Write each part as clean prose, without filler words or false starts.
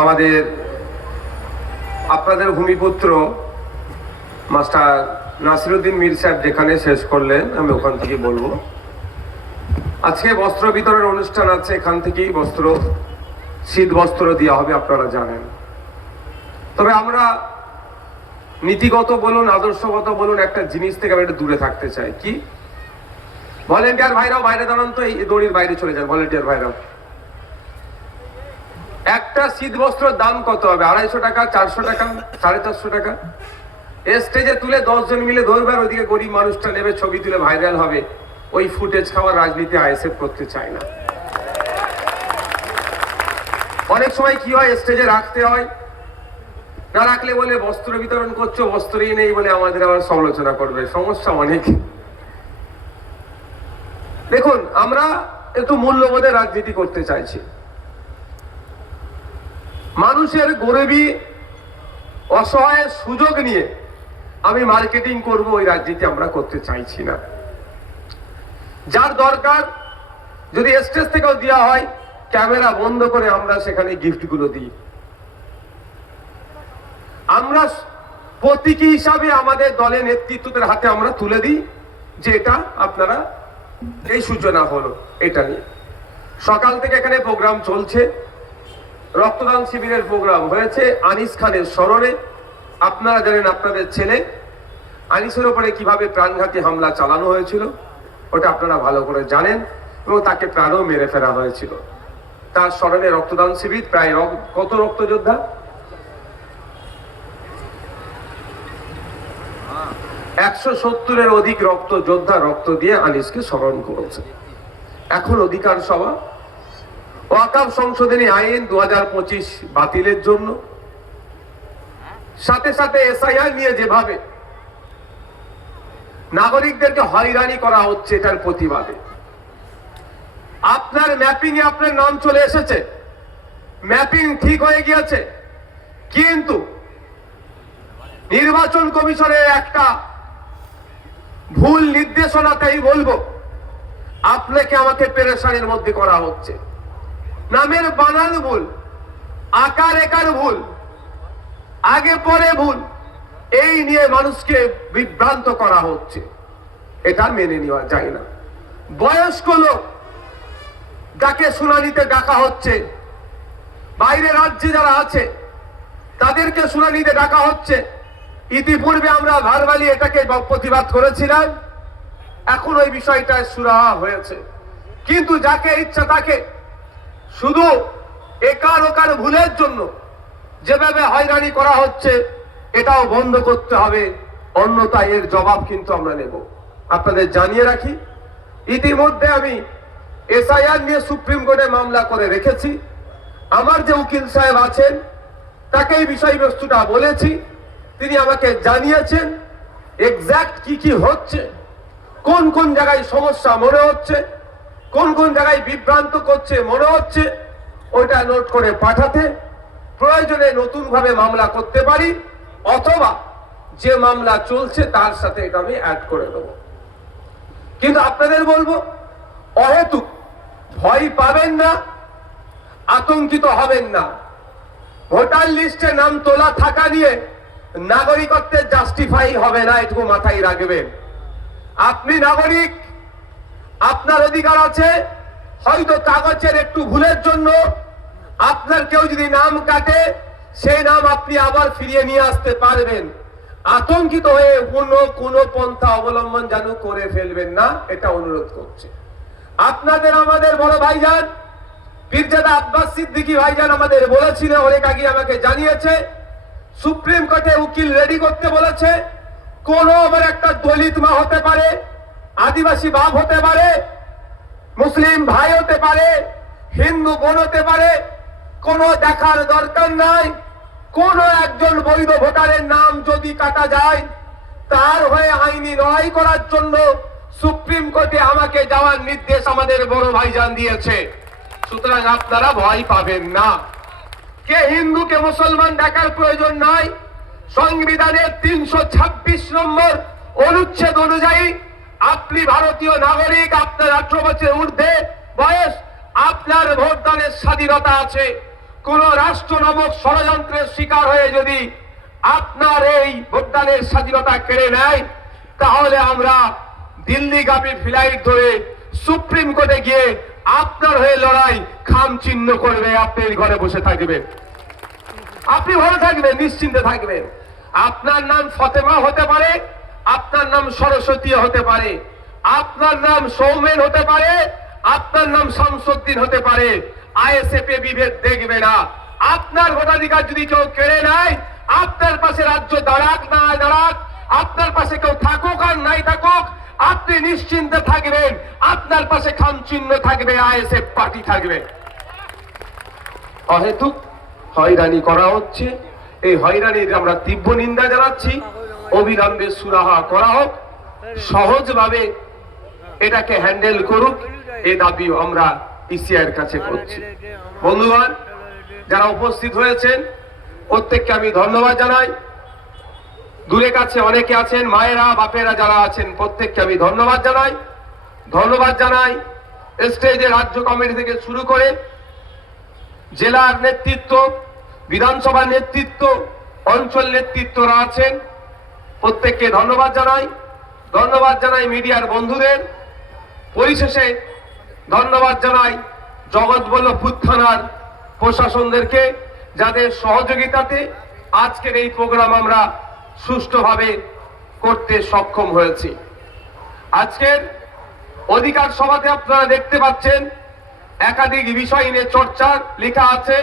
আমাদের আপনাদের ভূমিপুত্র মাস্টার নাসিরুদ্দিন মীর সাহেব যেখানে শেষ করলেন আমি ওখান থেকে বলবো। আজকে বস্ত্র বিতরণ অনুষ্ঠান আছে, এখান থেকেই শীত বস্ত্র দেওয়া হবে, আপনারা জানেন। তবে আমরা নীতিগত বলুন আদর্শগত বলুন একটা জিনিস থেকে আমরা একটু দূরে থাকতে চাই। কি ভলেন্টিয়ার ভাইরাও বাইরে দাঁড়ান তো, এই দড়ির বাইরে চলে যান ভলেন্টিয়ার ভাইরাও। একটা শীত বস্ত্রের দাম কত হবে? 250 টাকা, 400 টাকা, 450 টাকা। স্টেজে তুলে 10 জন মিলে ধরবে আর ওইদিকে গরিব মানুষটা নেবে, ছবি তুলে ভাইরাল হবে। ওই ফুটেজ খাওয়ার রাজনীতি আইএসএফ করতে চায় না। অনেক সময় কি হয়, স্টেজে রাখতে হয়, না রাখলে বলে বস্ত্র বিতরণ করছো, বস্ত্রই নেই বলে আমাদের আবার সমালোচনা করবে, সমস্যা অনেক। দেখুন, আমরা একটু মূল্যবোধের রাজনীতি করতে চাইছি। মানুষের গরিবী অসহায়ের সুযোগ নিয়ে আমি মার্কেটিং করব, ওই রাজনীতি আমরা করতে চাইছি না। যার দরকার যদি স্টেজ থেকেও দেওয়া হয়, ক্যামেরা বন্ধ করে আমরা সেখানে গিফটগুলো দিই। আমরা প্রতীকী হিসাবে আমাদের দলের নেতৃত্বদের হাতে আমরা তুলে দিই যে এটা আপনারা, এই সূচনা হলো এটা নিয়ে। সকাল থেকে এখানে প্রোগ্রাম চলছে, রক্তদান শিবিরের প্রোগ্রাম হয়েছে আনিস খানের স্মরণে। আপনারা জানেন আপনাদের ছেলে আনিসের উপরে কিভাবে প্রাণঘাতী হামলা চালানো হয়েছিল, ওটা আপনারা ভালো করে জানেন, এবং তাকে প্রাণও মেরে ফেলা হয়েছিল। তার স্মরণে রক্তদান শিবির, প্রায় কত রক্তযোদ্ধা, 170-এর অধিক রক্তযোদ্ধা রক্ত দিয়ে আনিসকে স্মরণ করেছে। এখন অধিকার সভা ওয়াকফ সংশোধনী আইন 2025 বাতিলের জন্য, সাথে সাথে এসআইআর নিয়ে যেভাবে নাগরিকদেরকে হয়রানি করা হচ্ছে, এটার প্রতিবাদে। আপনার ম্যাপিং এ আপনার নাম চলে এসেছে, ম্যাপিং ঠিক হয়ে গিয়েছে, কিন্তু নির্বাচন কমিশনের একটা ভুল নির্দেশনাতেই বলবো আপনাকে আমাকে পেরেশানির মধ্যে করা হচ্ছে। নামের বানান ভুল, আকার একার ভুল, আগে পরে ভুল, এই নিয়ে মানুষকে বিভ্রান্ত করা হচ্ছে, এটা মেনে নেওয়া যায় না। বয়স্ক লোক যাকে শুনানিতে ডাকা হচ্ছে, বাইরে রাজ্যে যারা আছে তাদেরকে শুনানিতে ডাকা হচ্ছে। ইতিপূর্বে আমরা ভারবালি এটাকে প্রতিবাদ করেছিলাম, এখন ওই বিষয়টা সুরাহা হয়েছে। কিন্তু যাকে ইচ্ছা তাকে শুধু একার ওকার ভুলের জন্য যেভাবে হয়রানি করা হচ্ছে, এটাও বন্ধ করতে হবে, অন্যথায় এর জবাব কিন্তু আমরা নেব। আপনাদের জানিয়ে রাখি, ইতিমধ্যে আমি এসআইআর নিয়ে সুপ্রিম কোর্টে মামলা করে রেখেছি। আমার যে উকিল সাহেব আছেন তাকে এই বিষয়বস্তুটা বলেছি, তিনি আমাকে জানিয়েছেন এক্সাক্ট কি কি হচ্ছে, কোন কোন জায়গায় সমস্যা মনে হচ্ছে, কোন কোন জায়গায় বিভ্রান্ত করছে মনে হচ্ছে, ওইটা নোট করে পাঠাতে, প্রয়োজনে নতুন ভাবে মামলা করতে পারি, অথবা যে মামলা চলছে তার সাথে এটা আমি অ্যাড করে দেবো। কিন্তু আপনাদের বলবো, অহেতুক ভয় পাবেন না, আতঙ্কিত হবেন না। ভোটার লিস্টে নাম তোলা থাকা নিয়ে নাগরিকত্বের জাস্টিফাই হবে না, এটুকু মাথায় রাখবেন। আপনি নাগরিক, আপনার অধিকার আছে। হয়তো কাগজের একটু ভুলের জন্য আপনার কেউ যদি নাম কাটে, সেই নাম আপনি আবার ফিরিয়ে নিয়ে আসতে পারবেন। আতঙ্কিত হয়ে কোনো পন্থা অবলম্বন যেন করে ফেলবেন না, এটা অনুরোধ করছে। আপনাদের আমাদের বড় ভাইজান পীরজাদা আব্বাস সিদ্দিকী ভাইজান আমাদের বলেছিল, অনেক আগে আমাকে জানিয়েছে, সুপ্রিম কোর্টে উকিল রেডি করতে বলেছে। কোন আবার একটা দলিত মা হতে পারে, আদিবাসী বাপ হতে পারে, মুসলিম ভাই হতে পারে, হিন্দু বোন হতে পারে, কোনো দেখার দরকার নাই। কোন একজন বৈধ ভোটারের নাম যদি কাটা যায়, তার হয়ে আইনি লড়াই করার জন্য সুপ্রিম কোর্টে আমাকে যাওয়ার নির্দেশ আমাদের বড় ভাইজান দিয়েছে। সুতরাং আপনারা ভয় পাবেন না। কে হিন্দু কে মুসলমান দেখার প্রয়োজন নাই। সংবিধানের 326 নম্বর অনুচ্ছেদ অনুযায়ী আপনি ভারতীয় নাগরিক, আপনার 18 বছরের ঊর্ধ্বে বয়স, আপনার ভোটদানের স্বাধীনতা আছে। কোন রাষ্ট্র নামক ষড়যন্ত্রের শিকার হয়ে যদি আপনার এই ভোটদানের স্বাধীনতা কেড়ে নেয়, তাহলে আমরা দিল্লিগামী ফ্লাইট ধরে সুপ্রিম কোর্টে গিয়ে আপনার হয়ে লড়াই খাম চিহ্ন করবে। আপনি ঘরে বসে থাকবেন, আপনি ভালো থাকবেন, নিশ্চিন্তে থাকবেন। আপনার নাম ফতেমা হতে পারে, আপনার নাম সরস্বতী হতে পারে, আপনার নাম সৌমেন হতে পারে, আপনার নাম শামসুদ্দিন হতে পারে। আইএসএফ এ বিভেদ দেখবে না। আপনার ভোটাধিকার যদি কেউ কেড়ে নেয়, আপনার পাশে রাজ্য দাঁড়াক না দাঁড়াক, আপনার পাশে কেউ থাকুক আর নাই থাকুক, আপনি নিশ্চিন্তে থাকবেন। আপনার পাশে খাম চিহ্ন থাকবে, আইএসএফ পার্টি থাকবে। অহেতুক হয়রানি করা হচ্ছে, এই হয়রানির আমরা তীব্র নিন্দা জানাচ্ছি। অবিলম্বে সুরাহা করা হোক, সহজভাবে এটাকে হ্যান্ডেল করুক, এ দাবি আমরা ইসিআইয়ের কাছে করছি। বন্ধুগণ, যারা উপস্থিত হয়েছেন প্রত্যেককে আমি ধন্যবাদ জানাই। দূরে কাছে অনেকে আছেন, মায়েরা বাপেরা যারা আছেন, প্রত্যেককে আমি ধন্যবাদ জানাই। ধন্যবাদ জানাই স্টেজে রাজ্য কমিটি থেকে শুরু করে জেলার নেতৃত্ব, বিধানসভার নেতৃত্ব, অঞ্চল নেতৃত্বরা আছেন, প্রত্যেককে ধন্যবাদ জানাই। ধন্যবাদ জানাই মিডিয়ার বন্ধুদের। পরিশেষে ধন্যবাদ জানাই জগৎবল্লভপুর থানার প্রশাসনদেরকে, যাদের সহযোগিতাতে আজকের এই প্রোগ্রাম আমরা সুষ্ঠুভাবে করতে সক্ষম হয়েছি। আজকের অধিকার সভাতে আপনারা দেখতে পাচ্ছেন একাধিক বিষয় নিয়ে চর্চা লেখা আছে।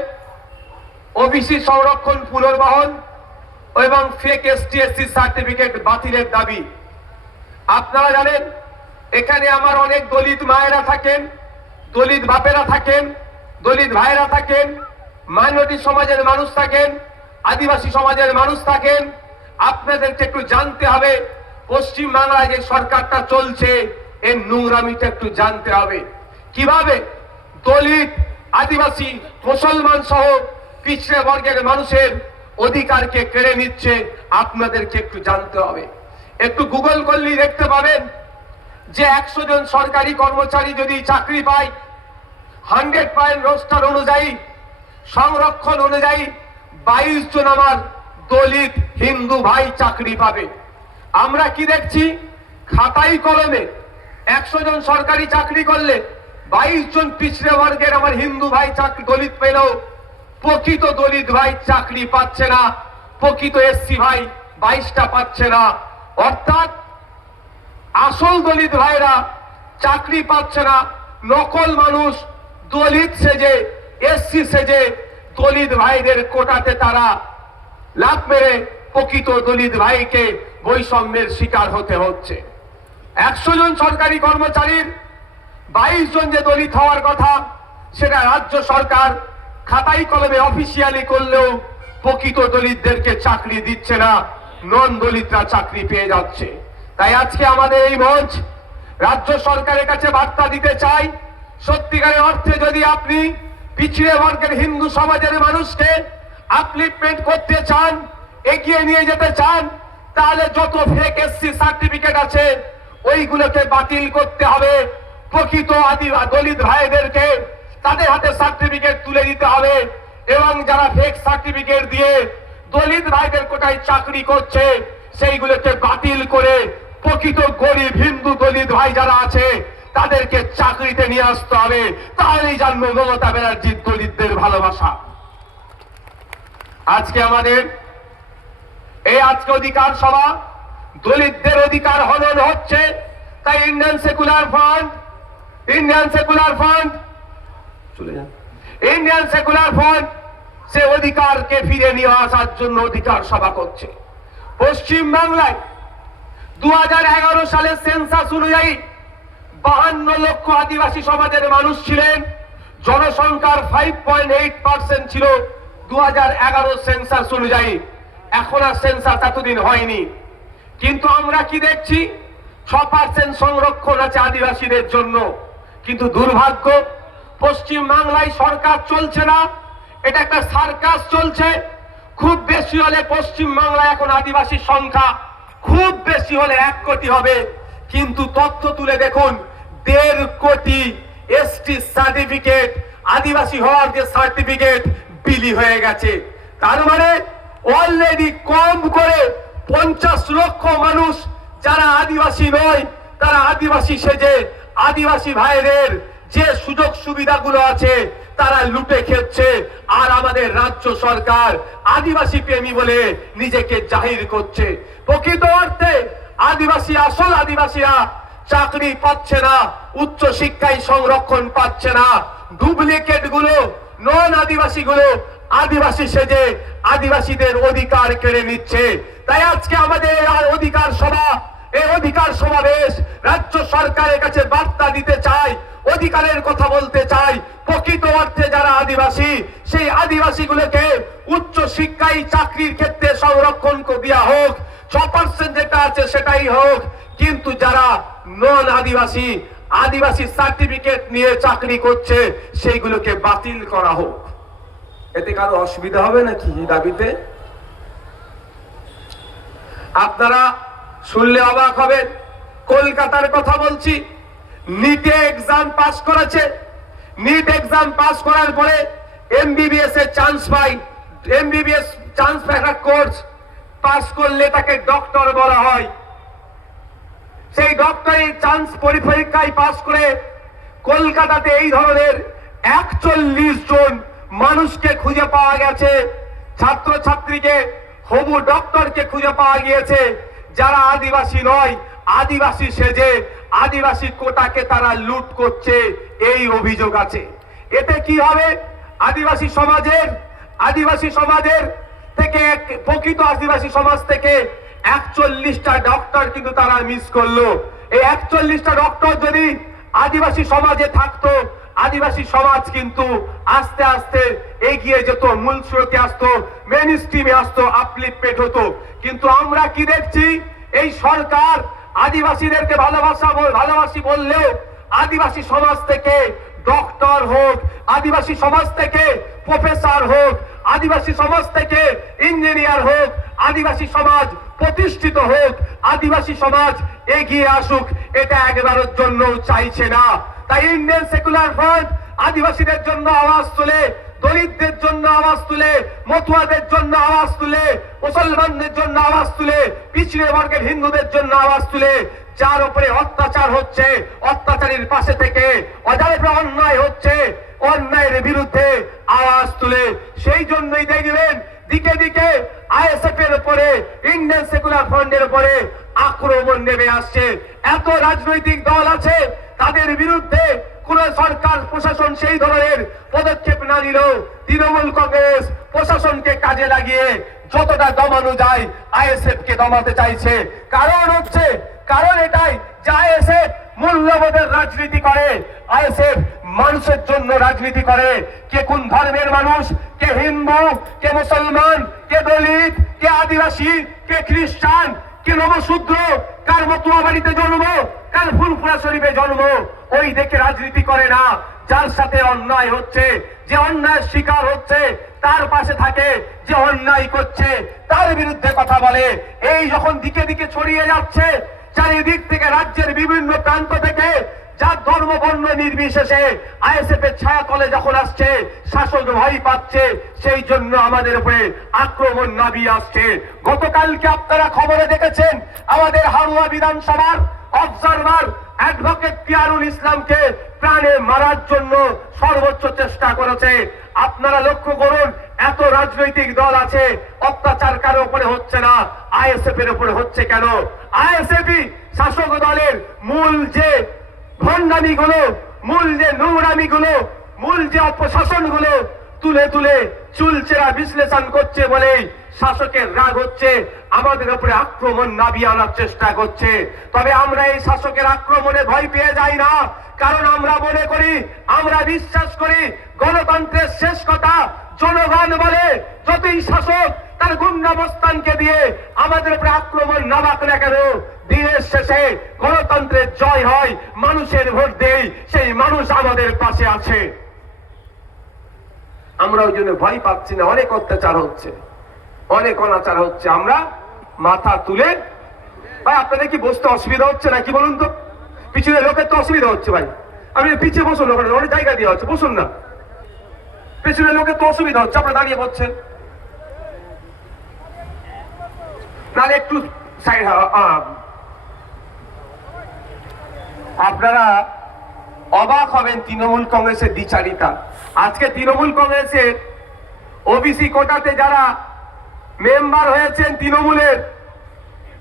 ওবিসি সংরক্ষণ পুনর্বহাল এবং ফেক এসটি/এসসি সার্টিফিকেট বাতিলের দাবি। আপনারা জানেন এখানে আমার অনেক দলিত মায়েরা থাকেন, দলিত বাপেরা থাকেন, দলিত ভাইয়েরা থাকেন, মাইনরিটি সমাজের মানুষ থাকেন, আদিবাসী সমাজের মানুষ থাকেন। আপনাদেরকে একটু জানতে হবে পশ্চিম বাংলায় যে সরকারটা চলছে এর নোংরামিটা একটু জানতে হবে। কিভাবে দলিত, আদিবাসী, মুসলমান সহ পিছড়ে বর্গের মানুষের অধিকারকে কেড়ে নিচ্ছে, আপনাদেরকে একটু জানতে হবে। একটু গুগল করলেই দেখতে পাবেন যে 100 জন সরকারি কর্মচারী যদি চাকরি পায়, 100% রোস্টার অনুযায়ী, সংরক্ষণ অনুযায়ী 22 জন আমার দলিত হিন্দু ভাই চাকরি পাবে। আমরা কি দেখছি, খাতাই কলমে 100 জন সরকারি চাকরি করলে 22 জন পিছড়ে বর্গের আমার হিন্দু ভাই চাকরি দলিত পেলেও প্রকৃত দলিত ভাই চাকরি পাচ্ছে না, প্রকৃত এসসি ভাই 22টা পাচ্ছে না। অর্থাৎ আসল দলিত ভাইরা চাকরি পাচ্ছে না, নকল মানুষ দলিত সেজে, এসসি সেজে দলিত ভাইদের কোটাতে তারা লাভ মেরে প্রকৃত দলিত ভাইকে বৈষম্যের শিকার হতে হচ্ছে। 100 জন সরকারি কর্মচারীর 22 জন যে দলিত হওয়ার কথা, সেটা রাজ্য সরকার খাতাই কলমে অফিসিয়ালি করলেও প্রকৃত দলিতদেরকে চাকরি দিচ্ছে না, নন দলিতরা চাকরি পেয়ে যাচ্ছে। তাই আজকে আমাদের এই মঞ্চ রাজ্য সরকারের কাছে বার্তা দিতে চাই, সত্যিকারের অর্থে যদি আপনি পিছিয়ে বর্গের হিন্দু সমাজের মানুষকে আপলিফমেন্ট করতে চান, এগিয়ে নিয়ে যেতে চান, তাহলে যত ফেক এসসি সার্টিফিকেট আছে ওইগুলোকে বাতিল করতে হবে। প্রকৃত দলিত ভাইদেরকে তাদের হাতে সার্টিফিকেট তুলে দিতে হবে, এবং যারা ফেক সার্টিফিকেট দিয়ে দলিত ভাইদের কোটায় চাকরি করছে সেইগুলোকে বাতিল করে প্রকৃত গরিব হিন্দু দলিত ভাই যারা আছে তাদেরকে চাকরিতে নিয়ে আসতে হবে। তাহলেই জানবো মমতা ব্যানার্জির দলিতদের ভালোবাসা। আজকে আমাদের এই আজকে অধিকার সভা, দলিতদের অধিকার হনন হচ্ছে, তাই ইন্ডিয়ান সেকুলার ফ্রন্ট সে অধিকারকে ফিরে নিয়ে আসার জন্য অধিকার সভা করছে। পশ্চিম বাংলায় 2011 সালের সেন্সাস অনুযায়ী 52 লক্ষ আদিবাসী সমাজের মানুষ ছিলেন, জনসংখ্যার 5.8% ছিল 2011 সেন্সাস অনুযায়ী। এখন আর সেন্সাস এতদিন হয়নি, কিন্তু আমরা কি দেখছি, 6% সংরক্ষণ আছে আদিবাসীদের জন্য। কিন্তু দুর্ভাগ্য, পশ্চিম বাংলায় সরকার চলছে না, এটা একটা সার্কাস চলছে। খুব বেশি হলে পশ্চিম বাংলায় এখন আদিবাসীর সংখ্যা খুব বেশি হলে 1 কোটি হবে, কিন্তু তথ্য তুলে দেখুন 1.5 কোটি এসটি সার্টিফিকেট, আদিবাসী হওয়ার যে সার্টিফিকেট বিলি হয়ে গেছে। তার মানে অলরেডি কম করে 50 লক্ষ মানুষ যারা আদিবাসী নয়, তারা আদিবাসী সেজে আদিবাসী ভাইদের যে সুযোগ সুবিধাগুলো আছে তারা লুটে খেচ্ছে। আর আমাদের রাজ্য সরকার আদিবাসী প্রেমী বলে নিজেকে জাহির করছে। প্রকৃত অর্থে আদিবাসী, আসল আদিবাসীরা চাকরি পাচ্ছে না, উচ্চ শিক্ষায় সংরক্ষণ পাচ্ছে না। ডুপ্লিকেট গুলো, নন আদিবাসী গুলো আদিবাসী সেজে আদিবাসীদের অধিকার কেড়ে নিচ্ছে। তাই আজকে আমাদের অধিকার সভা, এই অধিকার সমাবেশ রাজ্য সরকারের কাছে বার্তা দিতে চাই, অধিকারের কথা বলতে চাই। প্রকৃত অর্থে যারা আদিবাসী, সেই আদিবাসী গুলোকে উচ্চ শিক্ষায় চাকরির ক্ষেত্রে সংরক্ষণ দেওয়া হোক, 6% যেটা আছে সেটাই হোক। কিন্তু যারা নন আদিবাসী, আদিবাসী সার্টিফিকেট নিয়ে চাকরি করছে, সেইগুলোকে বাতিল করা হোক। এতে কারো অসুবিধা হবে নাকি এই দাবিতে? আপনারা শুনলে অবাক হবেন। কলকাতার কথা বলছি, নিটে এক্সাম পাস করেছে, নিট এক্সাম পাস করার পরে এমবিবিএস এর চান্স পায়। এমবিবিএস চান্স পায়, একটা কোর্স পাস করলে তাকে ডক্টর বলা হয়। সেই ডক্টরি চান্স পরীক্ষায় পাস করে কলকাতাতে এই ধরনের 41 জন মানুষকে খুঁজে পাওয়া গেছে, ছাত্রছাত্রীকে, হবু ডক্টরকে খুঁজে পাওয়া গিয়েছে যারা আদিবাসী নয়, আদিবাসী সেজে আদিবাসী কোটাকে তারা লুট করছে, এই অভিযোগ আছে। এতে কি হবে? আদিবাসী সমাজের থেকে, প্রকৃত আদিবাসী সমাজ থেকে 41টা ডক্টর কিন্তু তারা মিস করলো। এই 41টা ডক্টর যদি আদিবাসী সমাজে থাকতো, আদিবাসী সমাজ কিন্তু আস্তে আস্তে এগিয়ে যেত, মূল স্রোতে আসতো, মেইন স্ট্রিমে আসতো, আপলিফটেড হতো। কিন্তু আমরা কি দেখছি? এই সরকার আদিবাসীদেরকে ভালোবাসি বললেও আদিবাসী সমাজ থেকে ডক্টর হোক, আদিবাসী সমাজ থেকে প্রফেসর হোক, আদিবাসী সমাজ থেকে ইঞ্জিনিয়ার হোক, আদিবাসী সমাজ প্রতিষ্ঠিত হোক, আদিবাসী সমাজ এগিয়ে আসুক, এটা একবারের জন্য চাইছে না। তাই ইন্ডিয়ান সেকুলার ফ্রন্ট আদিবাসীদের জন্য আওয়াজ তুলে, দলিতদের জন্য আওয়াজ তুলে, মতুয়াদের জন্য আওয়াজ তুলে, মুসলমানদের জন্য আওয়াজ তুলে, পিছড়ে বর্গের হিন্দুদের জন্য আওয়াজ তুলে। যার উপরে অত্যাচার হচ্ছে, অত্যাচারীর পাশে থেকে, যার উপরে অন্যায় হচ্ছে, অন্যায়ের বিরুদ্ধে আওয়াজ তুলে। সেই জন্যই দেখবেন দিকে দিকে আইএসএফ এর উপরে, ইন্ডিয়ান সেকুলার ফ্রন্টের উপরে আক্রমণ নেমে আসছে। এত রাজনৈতিক দল আছে, তাদের বিরুদ্ধে কোন সরকার প্রশাসন সেই ধরনের পদক্ষেপ না নিলেও তৃণমূল কংগ্রেস প্রশাসনকে কাজে লাগিয়ে যতটা দমানো যায় আইএসএফ কে দমাতে চাইছে। কারণ এটাই যে আইএসএফ মূল্যবোধের রাজনীতি করে, আইএসএফ মানুষের জন্য রাজনীতি করে। কে কোন ধর্মের মানুষ, কে হিন্দু, কে মুসলমান, কে দলিত, কে আদিবাসী, কে খ্রিস্টান, কে নবশূদ্র, কার মতুয়া বাড়িতে জন্ম, কার ফুলপুরা শরীফে জন্ম, ওই দেখে রাজনীতি করে না। যার সাথে অন্যায় হচ্ছে, যে অন্যায়ের শিকার হচ্ছে, তার পাশে থাকে, যে অন্যায় করছে তার বিরুদ্ধে কথা বলে। এই যখন দিকে দিকে ছড়িয়ে যাচ্ছে, চারিদিক থেকে রাজ্যের বিভিন্ন প্রান্ত থেকে, যার ধর্ম বর্ণ নির্বিশেষে আইএসএফ এর ছায়া তলে যখন আসছে, শাসক ভয় পাচ্ছে, সেই জন্য আমাদের উপরে আক্রমণ নামিয়ে আসছে। গতকালকে আপনারা খবরে দেখেছেন, আমাদের হারুয়া বিধানসভার অবজারভার অ্যাডভোকেট পিয়ারুল ইসলামকে প্রাণে মারার জন্য সর্বোচ্চ চেষ্টা করেছে। আপনারা লক্ষ্য করুন, এত রাজনৈতিক দল আছে, অত্যাচার কারো উপরে হচ্ছে না, আইএসএফ এর উপরে হচ্ছে কেন? আইএসএফই শাসক দলের মূল যে ভণ্ডামি গুলো, মূল যে নোংরামি গুলো, মূল যে অপশাসন গুলো তুলে তুলে চুলচেরা বিশ্লেষণ করছে বলেই শাসকের রাগ হচ্ছে, আমাদের উপরে আক্রমণ নামিয়ে আনার চেষ্টা করছে। তবে আমরা এই শাসকের আক্রমণে ভয় পেয়ে যাই না, কারণ আমরা মনে করি, আমরা বিশ্বাস করি, গণতন্ত্রের শেষ কথা জনগণ বলে। যতই শাসক তার গুন্ডামস্তানকে দিয়ে আমাদের উপরে আক্রমণ নামাক না কেন, দিনের শেষে গণতন্ত্রের জয় হয়, মানুষের ভোট দেই, সেই মানুষ আমাদের পাশে আছে। আমরা ওই জন্য ভয় পাচ্ছি না। অনেক অত্যাচার হচ্ছে, অনেক অনাচার হচ্ছে, আমরা মাথা তুলে ভাই আপনাদের কি বসতে অসুবিধা হচ্ছে নাকি বলুন তো? পিছনে লোকের তো অসুবিধা হচ্ছে ভাই, আপনি পিছিয়ে বসুন, ওখানে অনেক জায়গা দেওয়া হচ্ছে, বসুন না। পেছনে লোকের তো অসুবিধা হচ্ছে, আপনারা দাঁড়িয়ে পড়ছেন, নাহলে একটু সাইড। আপনারা অবাক হবেন তৃণমূল কংগ্রেসের দ্বিচারিতা। আজকে তৃণমূল কংগ্রেসের ওবিসি কোটাতে যারা মেম্বার হয়েছেন তৃণমূলের,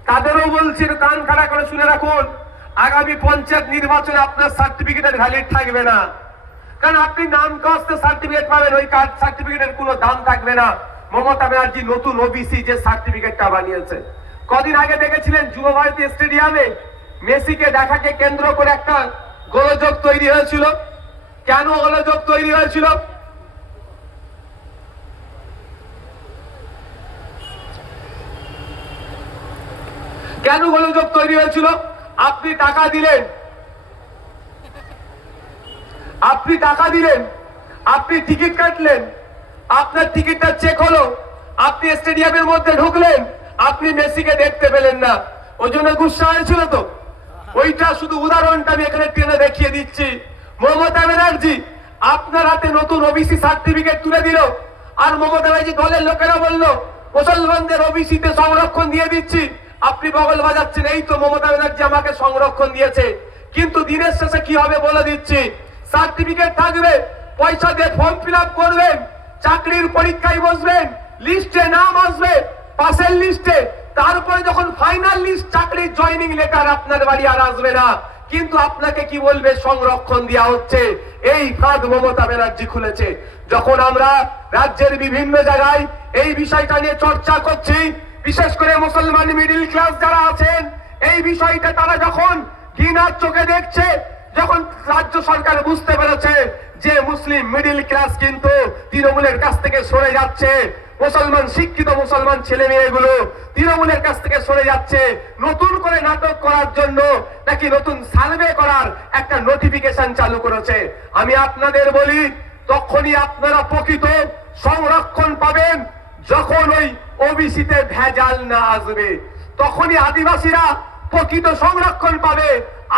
তাদেরও বলছেন, কান খাড়া করে শুনে রাখুন, আগামী পঞ্চায়েত নির্বাচনে আপনার সার্টিফিকেটের ভ্যালিড থাকবে না। কারণ আপনি নাম কষ্টে সার্টিফিকেট পাবেন, ওই কার্ড সার্টিফিকেটের কোনো দাম থাকবে না। মমতা ব্যানার্জি নতুন ওবিসি যে সার্টিফিকেটটা বানিয়েছে, কদিন আগে দেখেছিলেন যুব ভারতী স্টেডিয়ামে মেসিকে দেখাকে কেন্দ্র করে একটা গোলযোগ তৈরি হয়েছিল। কেন গোলযোগ তৈরি হয়েছিল? কেন গোলযোগ তৈরি হয়েছিল? আপনি টাকা দিলেন, আপনি টিকিট কাটলেন, আপনার টিকিটটা চেক হলো, আপনি স্টেডিয়ামের মধ্যে ঢুকলেন, আপনি মেসিকে দেখতে পেলেন না, ওই জন্য গুসা হয়েছিল তো। ওইটা শুধু উদাহরণটা আমি এখানে টেনে দেখিয়ে দিচ্ছি। মমতা ব্যানার্জি আপনার হাতে নতুন ওবিসি সার্টিফিকেট তুলে দিল, আর মমতা ব্যানার্জি দলের লোকেরা বলল মুসলমানদের ওবিসিতে সংরক্ষণ দিয়ে দিচ্ছি, আপনি বগল বাজাচ্ছেন, এই তো মমতা ব্যানার্জি আমাকে সংরক্ষণ দিয়েছে। কিন্তু দিনের শেষে কি হবে বলে দিচ্ছি, সার্টিফিকেট থাকবে, পয়সা দিয়ে ফর্ম ফিল আপ করবেন, চাকরির পরীক্ষায় বসবেন, লিস্টে নাম আসবে, পাশের লিস্টে, তারপরে যখন ফাইনাল লিস্ট, চাকরির জয়েনিং লেটার আপনার বাড়ি আর আসবে না। কিন্তু আপনাকে কি বলবে, সংরক্ষণ দেওয়া হচ্ছে। এই ফাঁদ মমতা ব্যানার্জি খুলেছে। যখন আমরা রাজ্যের বিভিন্ন জায়গায় এই বিষয়টা নিয়ে চর্চা করছি, বিশেষ করে মুসলমান মিডিল ক্লাস যারা আছেন, এই বিষয়টা তারা যখন ঘৃণার চোখে দেখছে, যখন রাজ্য সরকার বুঝতে পেরেছে যে মুসলিম মিডিল ক্লাস কিন্তু তৃণমূলের কাছ থেকে সরে যাচ্ছে, মুসলমান শিক্ষিত মুসলমান ছেলে মেয়েগুলো তৃণমূলের কাছ থেকে সরে যাচ্ছে, নতুন করে নাটক করার জন্য নাকি নতুন সার্ভে করার একটা নোটিফিকেশন চালু করেছে। আমি আপনাদের বলি, তখনই আপনারা প্রকৃত সংরক্ষণ পাবেন যখন ওই ওবিসিতে ভেজাল না আসবে, তখনই আদিবাসীরা প্রকৃত সংরক্ষণ পাবে।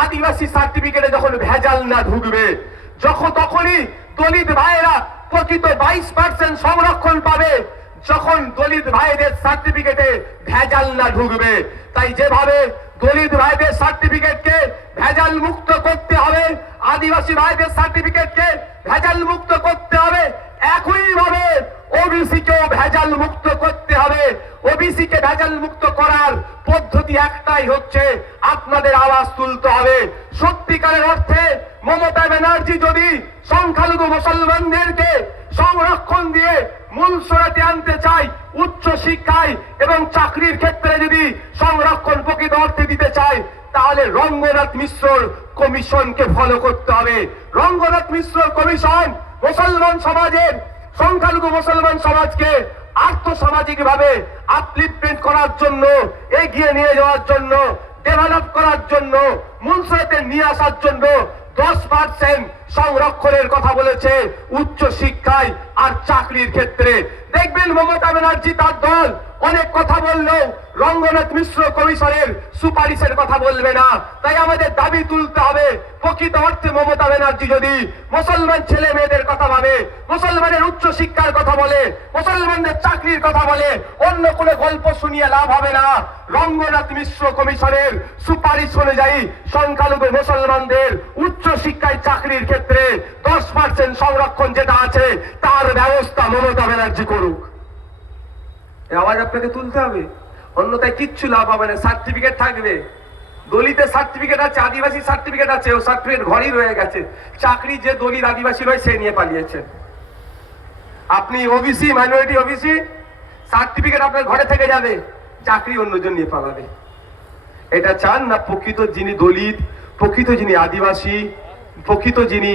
আদিবাসী সার্টিফিকেটে যখন ভেজাল না ঢুকবে, তখনই দলিত ভাইয়েরা প্রকৃত 22% সংরক্ষণ পাবে, যখন দলিত ভাইদের সার্টিফিকেটে ভেজাল না ঢুকবে। তাই যেভাবে দলিত ভাইদের সার্টিফিকেটকে ভেজাল মুক্ত করতে হবে, আদিবাসী ভাইদের সার্টিফিকেটকে ভেজাল মুক্ত করতে হবে, একইভাবে ওবিসি কেও ভেজাল মুক্ত করতে হবে। ওবিসি কে ভেজাল মুক্ত করার পদ্ধতি একটাই হচ্ছে, আপনাদের আওয়াজ তুলতে হবে। সত্যিকারের অর্থে মমতা ব্যানার্জি যদি সংখ্যালঘু মুসলমানদেরকে সংরক্ষণ দিয়ে মূল স্রোতে আনতে চায়, উচ্চ শিক্ষায় এবং চাকরির ক্ষেত্রে যদি সংরক্ষণ প্রকৃত অর্থে দিতে চায়, তাহলে রঙ্গনাথ মিশ্রর কমিশনকে ফলো করতে হবে। রঙ্গনাথ মিশ্র কমিশন মুসলমান সমাজের, সংখ্যালঘু মুসলমান সমাজকে আর্থসামাজিক ভাবে আপলিফমেন্ট করার জন্য, এগিয়ে নিয়ে যাওয়ার জন্য, ডেভেলপ করার জন্য, মূল স্রোতে নিয়ে আসার জন্য 10% সংরক্ষণের কথা বলেছে উচ্চ শিক্ষায় আর চাকরির ক্ষেত্রে। দেখবেন মমতা ব্যানার্জি তার দল অনেক কথা বললেও রঙ্গনাথ মিশ্র কমিশনের সুপারিশের কথা বলবে না। তাই আমাদের দাবি তুলতে হবে, প্রকৃত অর্থে মমতা ব্যানার্জি যদি মুসলমান ছেলে মেয়েদের কথা ভাবে, মুসলমানের উচ্চ শিক্ষার কথা বলে, মুসলমানদের চাকরির কথা বলে, অন্য কোনো গল্প শুনিয়ে লাভ হবে না। রঙ্গনাথ মিশ্র কমিশনের সুপারিশ অনুযায়ী সংখ্যালঘু মুসলমানদের উচ্চ শিক্ষায় চাকরির ক্ষেত্রে 10% সংরক্ষণ যেটা আছে, তার ব্যবস্থা মমতা ব্যানার্জি করুক। আওয়াজ আপনাকে তুলতে হবে, অন্যথায় কিচ্ছু লাভ হবে না। সার্টিফিকেট থাকবে, দলিতের সার্টিফিকেট আছে, আদিবাসী সার্টিফিকেট আছে, ও সার্টিফিকেট ঘরেই রয়ে গেছে। চাকরি যে দলিত আদিবাসী রয় সে নিয়ে পালিয়েছে। আপনি ওবিসি, মাইনরিটি ওবিসি, সার্টিফিকেট আপনার ঘরে থেকে যাবে, চাকরি অন্যজন নিয়ে পালাবে। এটা চান না? প্রকৃত যিনি দলিত, প্রকৃত যিনি আদিবাসী, প্রকৃত যিনি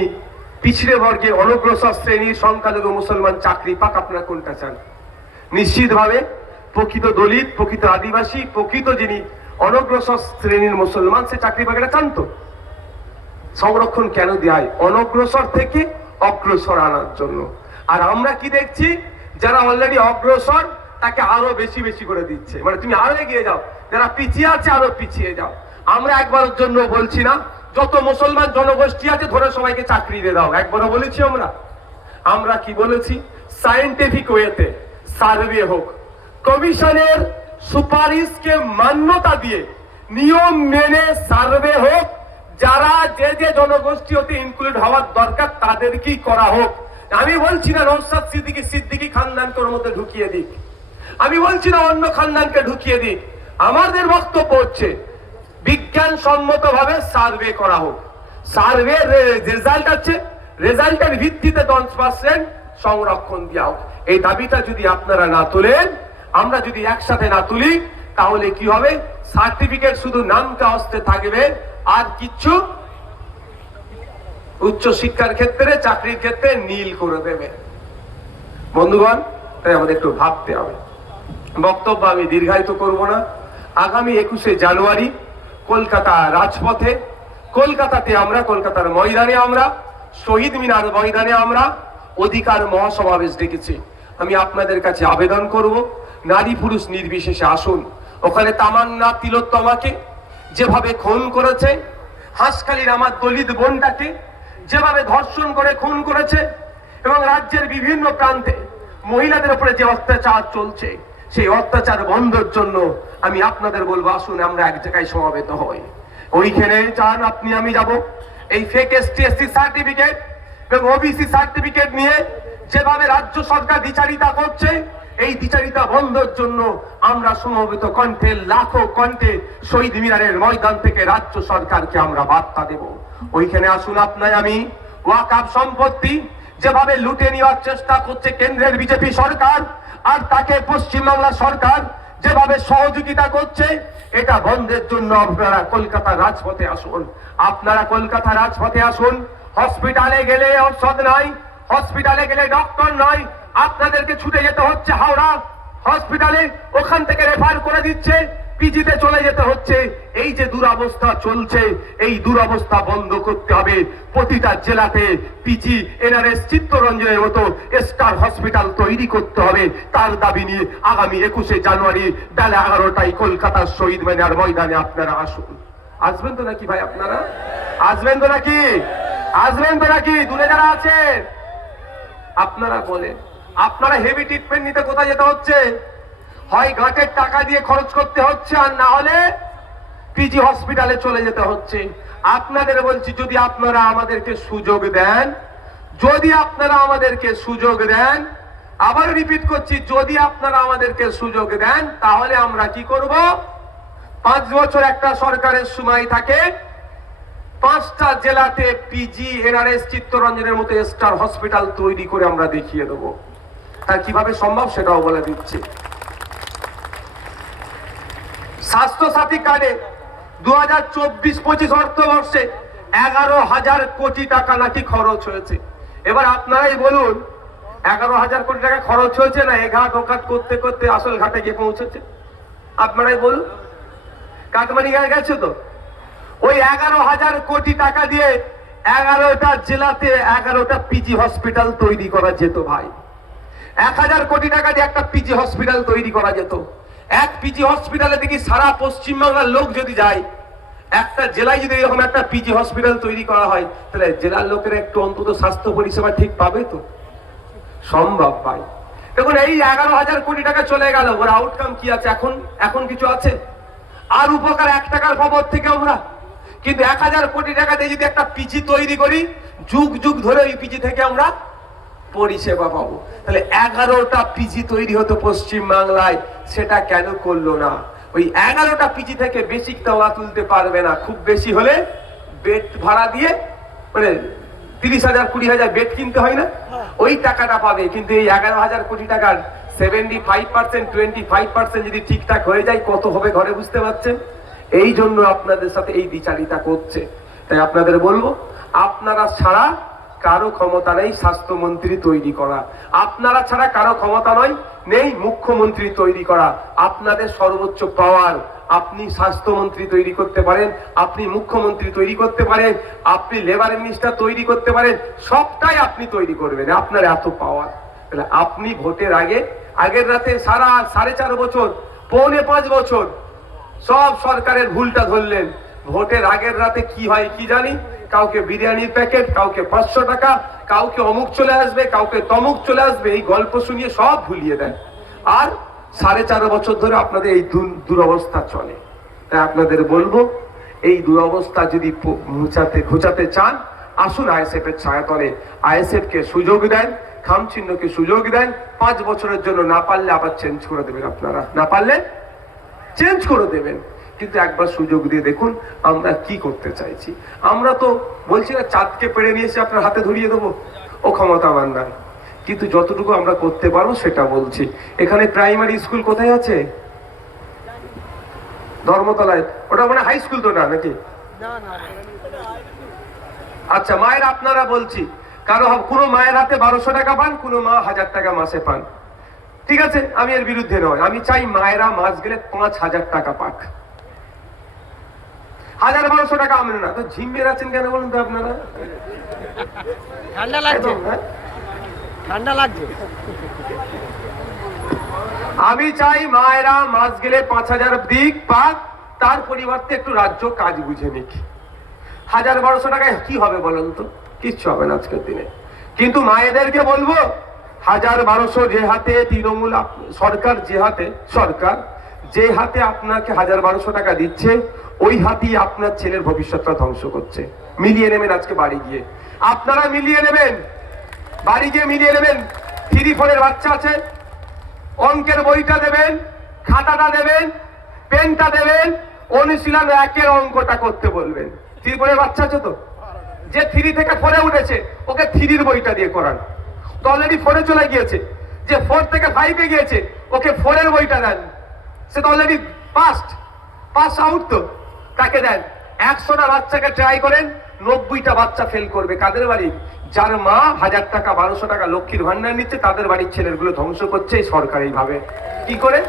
পিছড়ে বর্গের অনগ্রসর শ্রেণীর সংখ্যালঘু মুসলমান চাকরি পাক, আপনারা কোনটা চান? নিশ্চিতভাবে প্রকৃত দলিত, প্রকৃত আদিবাসী, প্রকৃত যিনি অনগ্রসর শ্রেণীর মুসলমান সে চাকরি পাক, এটা চান তো? সংরক্ষণ কেন দেয়? অনগ্রসর থেকে অগ্রসর আনার জন্য। আর আমরা কি দেখছি, যারা অলরেডি অগ্রসর তাকে আরো বেশি বেশি করে দিচ্ছে, মানে তুমি আরো এগিয়ে যাও, যারা পিছিয়ে আছে আরো পিছিয়ে যাও। আমরা একবারের জন্য বলছি না যত মুসলমান জনগোষ্ঠী আছে ধরে সবাইকে চাকরি দিয়ে দাও, একবারও বলেছি আমরা? আমরা কি বলেছি? সায়েন্টিফিক ওয়েতে সার্ভে হোক, কমিশনের সুপারিশকে মান্যতা দিয়ে নিয়ম মেনে সার্ভে হোক, যারা যে যে জনগোষ্ঠী হতে ইনক্লুড হওয়ার দরকার তাদেরকেই করা হোক। আমি বলছি না নওশাদ সিদ্দিকী খানদানকে ওর মধ্যে ঢুকিয়ে দিক, আমি বলছি না অন্য খানদানকে ঢুকিয়ে দিক। আমাদের বক্তব্য হচ্ছে বিজ্ঞানসম্মত ভাবে সার্ভে করা হোক, সার্ভে রেজাল্ট আছে, রেজাল্টের ভিত্তিতে 10% সংরক্ষণ দেওয়া হোক। এই দাবিটা যদি আপনারা না তোলেন, আমরা যদি একসাথে না তুলি, তাহলে কি হবে? সার্টিফিকেট শুধু নামটা হস্তে থাকবে, আর কিচ্ছু উচ্চ শিক্ষার ক্ষেত্রে চাকরির ক্ষেত্রে নীল করে দেবে। বন্ধুগণ, তাই আমাদের একটু ভাবতে হবে। বক্তব্য আমি দীর্ঘায়িত করব না। আগামী 21শে জানুয়ারি কলকাতা রাজপথে, কলকাতাতে আমরা, কলকাতার ময়দানে আমরা, শহীদ মিনার ময়দানে আমরা অধিকার মহাসমাবেশ ডেকেছি। আমি আপনাদের কাছে আবেদন করব, নারী পুরুষ নির্বিশেষে আসুন। ওখানে তামান্না তিলোত্তমাকে যেভাবে খুন করেছে, হাঁসখালির আমার দলিত বোনটাকে যেভাবে ধর্ষণ করে খুন করেছে, এবং রাজ্যের বিভিন্ন প্রান্তে মহিলাদের উপরে যে অত্যাচার চলছে, সেই অত্যাচার বন্ধের জন্য আমি আপনাদের বলবো, আসুন আমরা এক জায়গায় সমবেত হই। ওইখানে চান আপনি, আমি যাব। এই ফেক ST/SC সার্টিফিকেট এবং OBC সার্টিফিকেট নিয়ে যেভাবে রাজ্য সরকার দ্বিচারিতা করছে, এই দ্বিচারিতা বন্ধের জন্য আমরা সমবেত কণ্ঠে, লাখো কণ্ঠে শহীদ মিনারের ময়দান থেকে রাজ্য সরকারকে আমরা বার্তা দেব। ওইখানে আসুন আপনার আমি। ওয়াকফ সম্পত্তি যেভাবে লুটে নেওয়ার চেষ্টা করছে কেন্দ্রের বিজেপি সরকার, আর তাকে পশ্চিমবাংলা সরকার যেভাবে সহযোগিতা করছে, এটা বন্ধের জন্য আপনারা কলকাতা রাজপথে আসুন। আপনারা কলকাতা রাজপথে আসুন। হসপিটালে গেলে ঔষধ নাই, হসপিটালে গেলে ডক্টর নয়, আপনাদেরকে ছুটে যেতে হচ্ছে হাওড়া হসপিটালে, ওখান থেকে রেফার করে দিচ্ছে, পিজিতে চলে যেতে হচ্ছে। এই যে দুরবস্থা চলছে, এই দুরবস্থা বন্ধ করতে হবে। প্রতিটা জেলাতে পিজি, NRS, চিত্তরঞ্জনের মতো স্টার হসপিটাল তৈরি করতে হবে। তার দাবি নিয়ে আগামী 21শে জানুয়ারি বেলা 11টায় কলকাতার শহীদ মিনার ময়দানে আপনারা আসুন। আসবেন তো নাকি ভাই? আপনারা আসবেন তো নাকি? আসবেন তো নাকি? দূরে যারা আছে আপনারা বলেন, আপনারা হেভি ট্রিটমেন্ট নিতে কোথায় যেতে হচ্ছে? হয় ঘাটের টাকা দিয়ে খরচ করতে হচ্ছে, আর না হলে পিজি হসপিটালে চলে যেতে হচ্ছে। আপনাদের বলছি, যদি আপনারা আমাদেরকে সুযোগ দেন, যদি আপনারা আমাদেরকে সুযোগ দেন, আবার রিপিট করছি, যদি আপনারা আমাদেরকে সুযোগ দেন, তাহলে আমরা কি করব? 5 বছর একটা সরকারের সময় থাকে, 5টা জেলাতে পিজি, NRS, চিত্তরঞ্জনের মতো স্টার হসপিটাল তৈরি করে আমরা দেখিয়ে দেবো। তা কিভাবে সম্ভব সেটাও বলে দিচ্ছি। স্বাস্থ্য সাথী কার্ডে 2024-25 অর্থবর্ষে 11,000 কোটি টাকা নাকি খরচ হয়েছে। এবার আপনারাই বলুন, 11,000 কোটি টাকা খরচ হয়েছে না এঘাট ওঘাট করতে করতে আসল ঘাটে গিয়ে পৌঁছেছে? আপনারাই বলুন। কাটমানি গায়ে গেছে তো? ওই 11,000 কোটি টাকা দিয়ে 11টা জেলাতে 11টা পিজি হসপিটাল তৈরি করা যেত ভাই। 1,000 কোটি টাকা দিয়ে একটা পিজি হসপিটাল তৈরি করা যেত। এক পিজি হসপিটালে দেখি সারা পশ্চিমবাংলার লোক যদি যায়, একটা জেলায় যদি এরকম একটা পিজি হসপিটাল তৈরি করা হয়, তাহলে জেলার লোকেরা একটু অন্তত স্বাস্থ্য পরিষেবা ঠিক পাবে তো? সম্ভব ভাই। দেখুন, এই 11,000 কোটি টাকা চলে গেল, ওর আউটকাম কি আছে? এখন কিছু আছে? আর উপকার 1 টাকার খবর থেকে আমরা, কিন্তু 1,000 কোটি টাকা দিয়ে যদি একটা পিজি তৈরি করি, যুগ যুগ ধরে ওই পিজি থেকে আমরা পরিষেবা পাবো। তাহলে 11টা পিজি তৈরি হতো পশ্চিম বাংলায়, সেটা কেন করলো না? ওই 11টা পিজি থেকে বেশি ওরা তুলতে পারবে না, খুব বেশি হলে বেড ভাড়া দিয়ে, মানে 30,000 20,000 বেড কিনতে হয় না, ওই টাকাটা পাবে। কিন্তু এই 11,000 কোটি টাকার 75%, 25% যদি ঠিকঠাক হয়ে যায়, কত হবে ঘরে বুঝতে পারছেন? এই জন্য আপনাদের সাথে এই দ্বিচারিতা করছে। তাই আপনাদের বলবো, আপনারা ছাড়া কারো ক্ষমতা নেই স্বাস্থ্যমন্ত্রী তৈরি করা, আপনারা ছাড়া কারো ক্ষমতা নেই মুখ্যমন্ত্রী তৈরি করা। আপনাদের সর্বোচ্চ পাওয়ার, আপনি স্বাস্থ্যমন্ত্রী তৈরি করতে পারেন, আপনি মুখ্যমন্ত্রী তৈরি করতে পারেন, আপনি লেবার মিনিস্টার তৈরি করতে পারেন, সবটাই আপনি তৈরি করবেন। আপনার এত পাওয়ার, তাহলে আপনি ভোটের আগের রাতে সারা 4.5 বছর, 4.5 বছর সব সরকারের ভুলটা ধরলেন। ভোটের আগের রাতে কি হয় কি জানি, কাউকে বিরিয়ানির প্যাকেট, কাউকে 500 টাকা, কাউকে অমুক চলে আসবে, কাউকে তমুক চলে আসবে, এই গল্প শুনিয়ে সব ভুলিয়ে দেন। আর 4.5 বছর ধরে আপনাদের এই দুরবস্থা চলে। তাই আপনাদের বলবো, এই দুরবস্থা যদি ঘুচাতে চান, আসুন আইএসএফ এর ছায়াতলে। আইএসএফ কে সুযোগ দেন, খামচিহ্নকে সুযোগ দেন। 5 বছরের জন্য, না পারলে আবার চেঞ্জ করে দেবেন। আপনারা না পারলে চেঞ্জ করে দেবেন, কিন্তু একবার সুযোগ দিয়ে দেখুন আমরা কি করতে চাইছি। আমরা তো বলছি না চাঁদকে পেড়ে নিয়ে এসে আপনার হাতে ধরিয়ে দেবো, ও ক্ষমতা আমার নাই, কিন্তু যতটুকু আমরা করতে পারবো সেটা বলছি। এখানে প্রাইমারি স্কুল কোথায় আছে? ধর্মতলায়। ওটা মানে হাই স্কুল তো না নাকি? আচ্ছা, মায়ের আপনারা বলছি, কোনো মায়ের হাতে 1200 টাকা পান, কোনো মা 1000 টাকা মাসে পান। ঠিক আছে, আমি এর বিরুদ্ধে নয়। আমি চাই মায়েরা মাস গেলে 5000 টাকা পাক। 1000-1200 টাকা আমি না। তো ঝিমিয়ে আছেন কেন বলুন তো আপনারা? ঠান্ডা লাগছে, ঠান্ডা লাগছে। আমি চাই মায়েরা মাস গেলে 5000 দিক পাক, তার পরিবর্তে একটু রাজ্য কাজ বুঝে নিক। 1000-1200 টাকায় কি হবে বলেন তো? কিচ্ছু হবে না আজকের দিনে। কিন্তু মায়েদেরকে বলবো, 1000-1200 যে হাতে তৃণমূল সরকার, যে হাতে আপনাকে 1000-1200 টাকা দিচ্ছে, ওই হাতেই আপনার ছেলের ভবিষ্যৎটা ধ্বংস করছে। মিলিয়ে নেবেন আজকে বাড়ি গিয়ে, আপনারা মিলিয়ে নেবেন, বাড়ি গিয়ে মিলিয়ে নেবেন। 3-4 বাচ্চা আছে, অঙ্কের বইটা দেবেন, খাতাটা দেবেন, পেনটা দেবেন, অনুশীলন 1-এর অঙ্কটা করতে বলবেন। 3-4 বাচ্চা আছে তো, যে 3 থেকে 4-এ উঠেছে ওকে 3-এর বইটা দিয়ে করান। তো অলরেডি 4-এ চলে গিয়েছে, যে 4 থেকে 5-এ গিয়েছে ওকে 4-এর বইটা দেন। সে তো অলরেডি পাস আউট, তো তাকে দেন। 100টা বাচ্চাকে ট্রাই করেন, 90টা বাচ্চা ফেল করবে। কাদের বাড়ি? যার মা 1000 টাকা 1200 টাকা লক্ষ্মীর ভান্ডার নিচ্ছে, তাদের বাড়ির ছেলেগুলো ধ্বংস করছে এই সরকার এইভাবে। কি করে?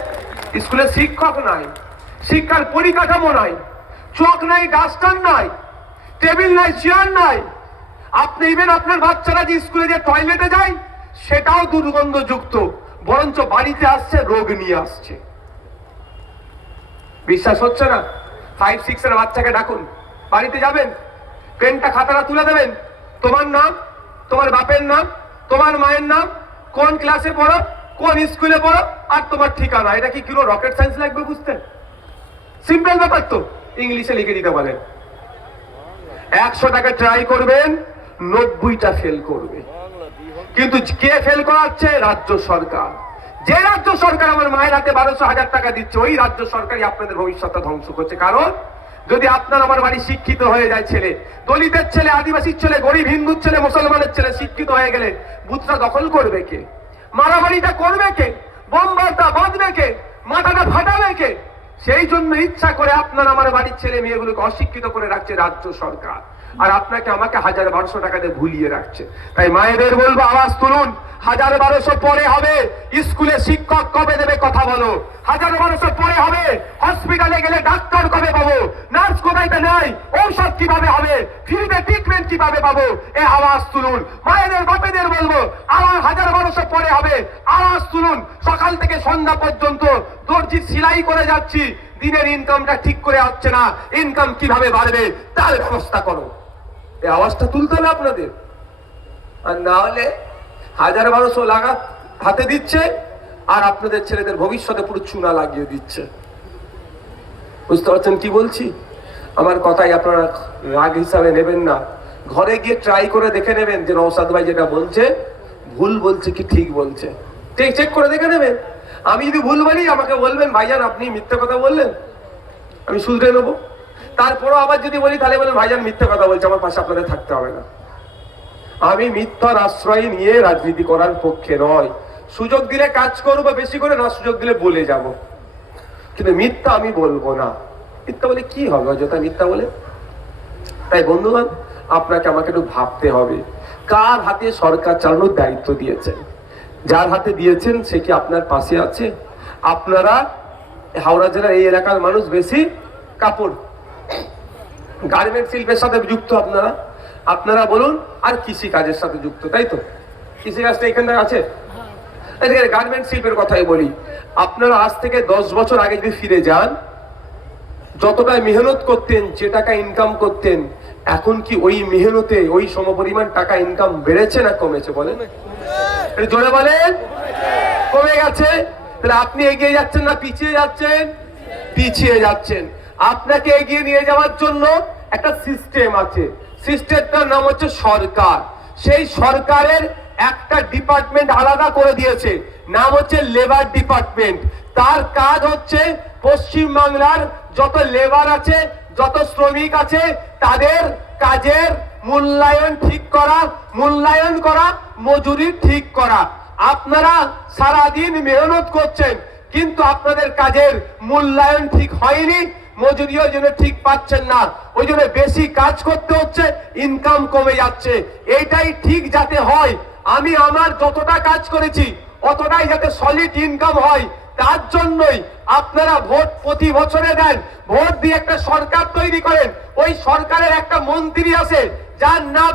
স্কুলে শিক্ষক নাই, শিক্ষার পরিকাঠামো নাই, চক নাই, ডাস্টার নাই, টেবিল নাই, চেয়ার নাই। আপনি ইভেন আপনার বাচ্চারা যে স্কুলে যে টয়লেটে যায় সেটাও দুর্গন্ধযুক্ত, বরঞ্চ বাড়িতে আসছে রোগ নিয়ে আসছে। বিশ্বাস হচ্ছে না? 5-6 এর বাচ্চাকে ডাকুন, বাড়িতে যাবেন, পেনটা খাতাটা তুলে দেবেন, তোমার নাম, তোমার বাপের নাম, তোমার মায়ের নাম, কোন ক্লাসে পড়ো, কোন স্কুলে পড়ো, আর তোমার ঠিকানা। এটা কি কোনো রকেট সায়েন্স লাগবে বুঝতে? সিম্পল ব্যাপার তো, ইংলিশে লিখে দিতে বলেন। 100 টাকা ট্রাই করবেন, 90টা ফেল করবে। কিন্তু কে ফেল করাচ্ছে? রাজ্য সরকার। যে রাজ্য সরকার আমার মায়ের হাতে 1200-1000 টাকা দিচ্ছে, ওই রাজ্য সরকারই আপনাদের ভবিষ্যৎটা ধ্বংস করছে। কারণ যদি আপনার আমার বাড়ি শিক্ষিত হয়ে যায় ছেলে, দলিতের ছেলে, আদিবাসীর ছেলে, গরিব হিন্দুর ছেলে, মুসলমানের ছেলে শিক্ষিত হয়ে গেলে বুথটা দখল করবে কে? মারামারিটা করবে কে? বোমবারটা বাঁধবে কে? মাথাটা ফাটাবে কে? সেই জন্য ইচ্ছা করে আপনার আমার বাড়ির ছেলে মেয়েগুলোকে অশিক্ষিত করে রাখছে রাজ্য সরকার, আর আপনাকে আমাকে 1000-1200 টাকা দিয়ে ভুলিয়ে রাখছে। তাই মায়েদের বলবো, আওয়াজ তুলুন। 1000-1200 পরে হবে। স্কুলে শিক্ষক কবে দেবে কথা বলো? 1000-1200 পরে হবে। হসপিটালে গেলে ডাক্তার কবে পাবো? নার্স কোথায় নাই? ঔষধ কিভাবে হবে? ফ্রিতে ট্রিটমেন্ট কিভাবে পাবো? এই আওয়াজ তুলুন। মায়েদের বাপেদের বলবো, আওয়াজ 1000-1200 পরে হবে। আওয়াজ তুলুন। সকাল থেকে সন্ধ্যা পর্যন্ত দর্জি সেলাই করে যাচ্ছি, দিনের ইনকামটা ঠিক করে আসছে না, ইনকাম কিভাবে বাড়বে তার ব্যবস্থা করো। এই আওয়াজটা তুলতে হবে আপনাদের। আর না হলে 1000-1200 লাগা হাতে দিচ্ছে, আর আপনাদের ছেলেদের ভবিষ্যতে পুরো চুনা লাগিয়ে দিচ্ছে। বুঝতে পারছেন কি বলছি? আমার কথাই আপনারা রাগ হিসাবে নেবেন না। ঘরে গিয়ে ট্রাই করে দেখে নেবেন যে নওশাদ ভাই যেটা বলছে ভুল বলছে কি ঠিক বলছে, চেক করে দেখে নেবেন। আমি যদি ভুল বলি আমাকে বলবেন, ভাইজান আপনি মিথ্যে কথা বললেন, আমি শুধরে নেবো। তারপরও আবার যদি বলি তাহলে বলেন ভাইজান মিথ্যে কথা বলছে, আমার পাশে আপনাদের থাকতে হবে না। আমি মিথ্যার আশ্রয় নিয়ে রাজনীতি করার পক্ষে নয়। সুযোগ দিলে কাজ করবো বেশি করে, না সুযোগ দিলে বলে যাব, কিন্তু মিথ্যা আমি বলবো না। মিথ্যা বলে কি হবে? অযথা মিথ্যা বলে। তাই বন্ধুগণ, আপনাকে আমাকে একটু ভাবতে হবে, কার হাতে সরকার চালানোর দায়িত্ব দিয়েছেন। যার হাতে দিয়েছেন সে কি আপনার পাশে আছে? আপনারা হাওড়া জেলার এই এলাকার মানুষ বেশি কাপড় গার্মেন্ট শিল্পের সাথে যুক্ত, আপনারা বলুন, আর কৃষি কাজের সাথে যুক্ত, তাই তো? কৃষি কাজটা এখানে আছে। গার্মেন্ট শিল্পের কথাই বলি, আপনারা আজ থেকে 10 বছর আগে যদি ফিরে যান, যতটা মেহনত করতেন, যে টাকা ইনকাম করতেন, এখন কি ওই মেহনতে ওই সমপরিমাণ টাকা ইনকাম বেড়েছে না কমেছে বলেন? জোরে বলেন। কমে গেছে। তাহলে আপনি এগিয়ে যাচ্ছেন না পিছিয়ে যাচ্ছেন? পিছিয়ে যাচ্ছেন। আপনাকে এগিয়ে নিয়ে যাওয়ার জন্য একটা সিস্টেম আছে, সিস্টেমটার নাম হচ্ছে সরকার। সেই সরকারের একটা ডিপার্টমেন্ট আলাদা করে দিয়েছে, নাম হচ্ছে লেবার ডিপার্টমেন্ট। তার কাজ হচ্ছে পশ্চিম বাংলার যত লেবার আছে, যত শ্রমিক আছে, তাদের কাজের মূল্যায়ন ঠিক করা, মূল্যায়ন করা, মজুরি ঠিক করা। আপনারা সারাদিন মেহনত করছেন, কিন্তু আপনাদের কাজের মূল্যায়ন ঠিক হয়নি, মজুরিও যেন ঠিক পাচ্ছেন না, ওই জন্য বেশি কাজ করতে হচ্ছে, ইনকাম কমে যাচ্ছে। এইটাই ঠিক যাতে হয়, আমি আমার যতটা কাজ করেছি অতটাই যাতে সলিড ইনকাম হয়, তার জন্যই আপনারা ভোট প্রতি বছরে দেন, ভোট দিয়ে একটা সরকার তৈরি করেন। ওই সরকারের একটা মন্ত্রী আছে যার নাম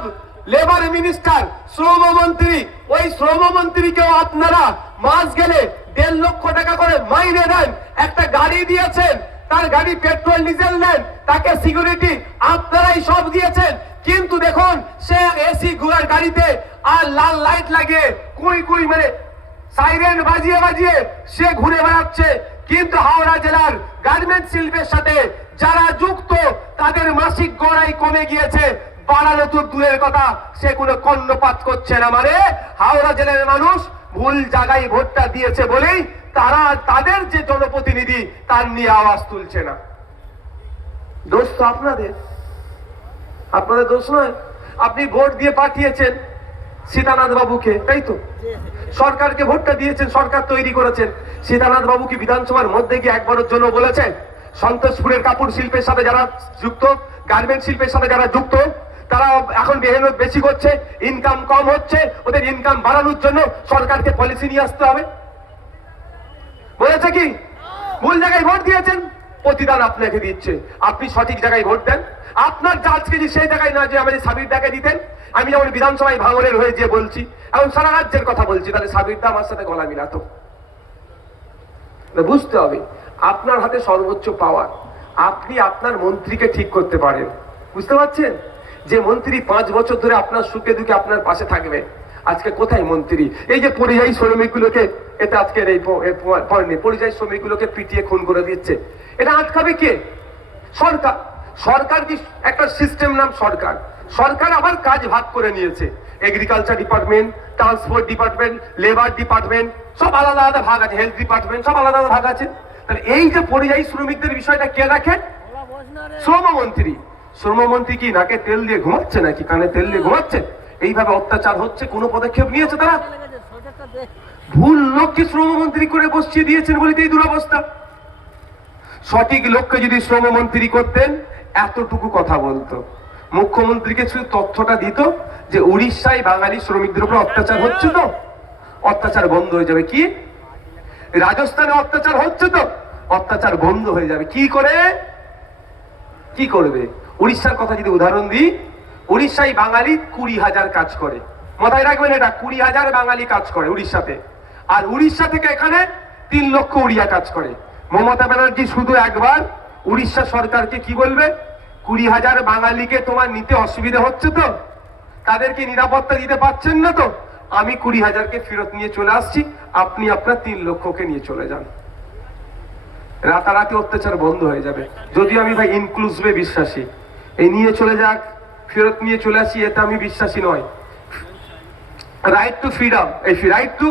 লেবার মিনিস্টার, শ্রমমন্ত্রী। ওই শ্রমমন্ত্রীকেও আপনারা মাস গেলে 1.5 লক্ষ টাকা করে মাইনে দেন। একটা গাড়ি দিয়েছেন, তার গাড়ি পেট্রোল ডিজেল নেন, তাকে সিকিউরিটি আপনারাই সব দিয়েছেন। কিন্তু দেখুন সে এসি ঘোড়ার গাড়িতে আর লাল লাইট লাগিয়ে কুই কুই মানে সাইরেন বাজিয়ে বাজিয়ে সে ঘুরে বেড়াচ্ছে। কিন্তু হাওড়া জেলার গার্মেন্ট শিল্পের সাথে যারা যুক্ত, তাদের মাসিক গড়াই কমে গিয়েছে, বাড়ানো তো দূরের কথা, সে কোনো কর্ণপাত করছে না। মানে হাওড়া জেলার মানুষ ভুল জায়গায় ভোটটা দিয়েছে বলেই তারা তাদের যে জনপ্রতিনিধি তার নিয়ে আওয়াজ তুলছে না। দোষ তো আপনাদের, আপনাদের দোষ নয়। আপনি ভোট দিয়ে পাঠিয়েছেন সীতানাথ বাবুকে, তাই তো? সরকারকে ভোটটা দিয়েছেন, সরকার তৈরি করেছেন। সীতানাথ বাবু কি বিধানসভার মধ্যে গিয়ে একবারের জন্য বলেছেন সন্তোষপুরের কাপড় শিল্পের সাথে যারা যুক্ত, গার্মেন্ট শিল্পের সাথে যারা যুক্ত, তারা এখন মেহনত বেশি করছে, ইনকাম কম হচ্ছে, ওদের ইনকাম বাড়ানোর জন্য সরকারকে পলিসি নিয়ে আসতে হবে? বলেছে কি? ভুল জায়গায় ভোট দিয়েছেন, প্রতিদান আপনাকে দিচ্ছে। আপনি সঠিক জায়গায় ভোট দেন। আপনার জাজকে যে সেই জায়গায় না যে আমাদের সাবির ডাকে দিতেন, আমি যেমন বিধানসভায় ভাঙনের হয়ে যে বলছি, এখন সারা রাজ্যের কথা বলছি, তাহলে সাবিরটা আমার সাথে গলা মিলাতো। বুঝতে হবে আপনার হাতে সর্বোচ্চ পাওয়ার, আপনি আপনার মন্ত্রীকে ঠিক করতে পারেন। বুঝতে পারছেন? যে মন্ত্রী 5 বছর ধরে আপনার সুখে দুঃখে আপনার পাশে থাকবে, আজকে কোথায় মন্ত্রী? এই যে পরিযায়ী শ্রমিকগুলোকে, এটা আজকের এই পরিযায়ী শ্রমিকগুলোকে পিটিয়ে খুন করে দিচ্ছে, এটা আটকাবে কে? সরকার। সরকার কি একটা সিস্টেম, নাম সরকার। সরকার আবার কাজ ভাগ করে নিয়েছে, agriculture department, transport department, labour department, সব আলাদা আলাদা ভাগ আছে, হেলথ ডিপার্টমেন্ট, সব আলাদা আলাদা ভাগ আছে। তাহলে এই যে পরিযায়ী শ্রমিকদের বিষয়টা কে রাখে? শ্রমমন্ত্রী। শ্রমমন্ত্রী কি নাকে তেল দিয়ে ঘুমাচ্ছে নাকি কানে তেল দিয়ে ঘুমাচ্ছে? এইভাবে অত্যাচার হচ্ছে, কোনো পদক্ষেপ নিয়েছে তারা? ভুল লোককে শ্রমমন্ত্রী করে বসিয়ে দিয়েছেন বলে এই দুরবস্থা। সঠিক লোককে যদি শ্রমমন্ত্রী করতেন, এতটুকু কথা বলতো, মুখ্যমন্ত্রীকে শুধু তথ্যটা দিত যে উড়িষ্যায় বাঙালি শ্রমিকদের উপর অত্যাচার হচ্ছে, তো অত্যাচার বন্ধ হয়ে যাবে। কি রাজস্থানে অত্যাচার হচ্ছে, তো অত্যাচার বন্ধ হয়ে যাবে। কি করে, কি করবে? উড়িষ্যার কথা যদি উদাহরণ দিই, উড়িষ্যায় বাঙালি 20,000 কাজ করে। মাথায় রাখবেন এটা, 20,000 বাঙালি কাজ করে উড়িষ্যাতে। আর উড়িষ্যা থেকে এখানে 3 লক্ষ উড়িয়া কাজ করে। মমতা ব্যানার্জি শুধু একবার উড়িষ্যা সরকারকে কি বলবে? 20,000 বাঙালিকে তোমার নিতে অসুবিধা হচ্ছে, তো তাদেরকে নিরাপত্তা দিতে পারছেন না, তো আমি 20,000কে ফেরত নিয়ে চলে আসছি, আপনি আপনার 3 লক্ষকে নিয়ে চলে যান। রাতারাতি অত্যাচার বন্ধ হয়ে যাবে। যদিও আমি ভাই ইনক্লুসিভে বিশ্বাসী, এই নিয়ে চলে যাক, ফেরত নিয়ে চলে আসি, এতে আমি বিশ্বাসী নয়। রাইট টু ফ্রিডম, এই right two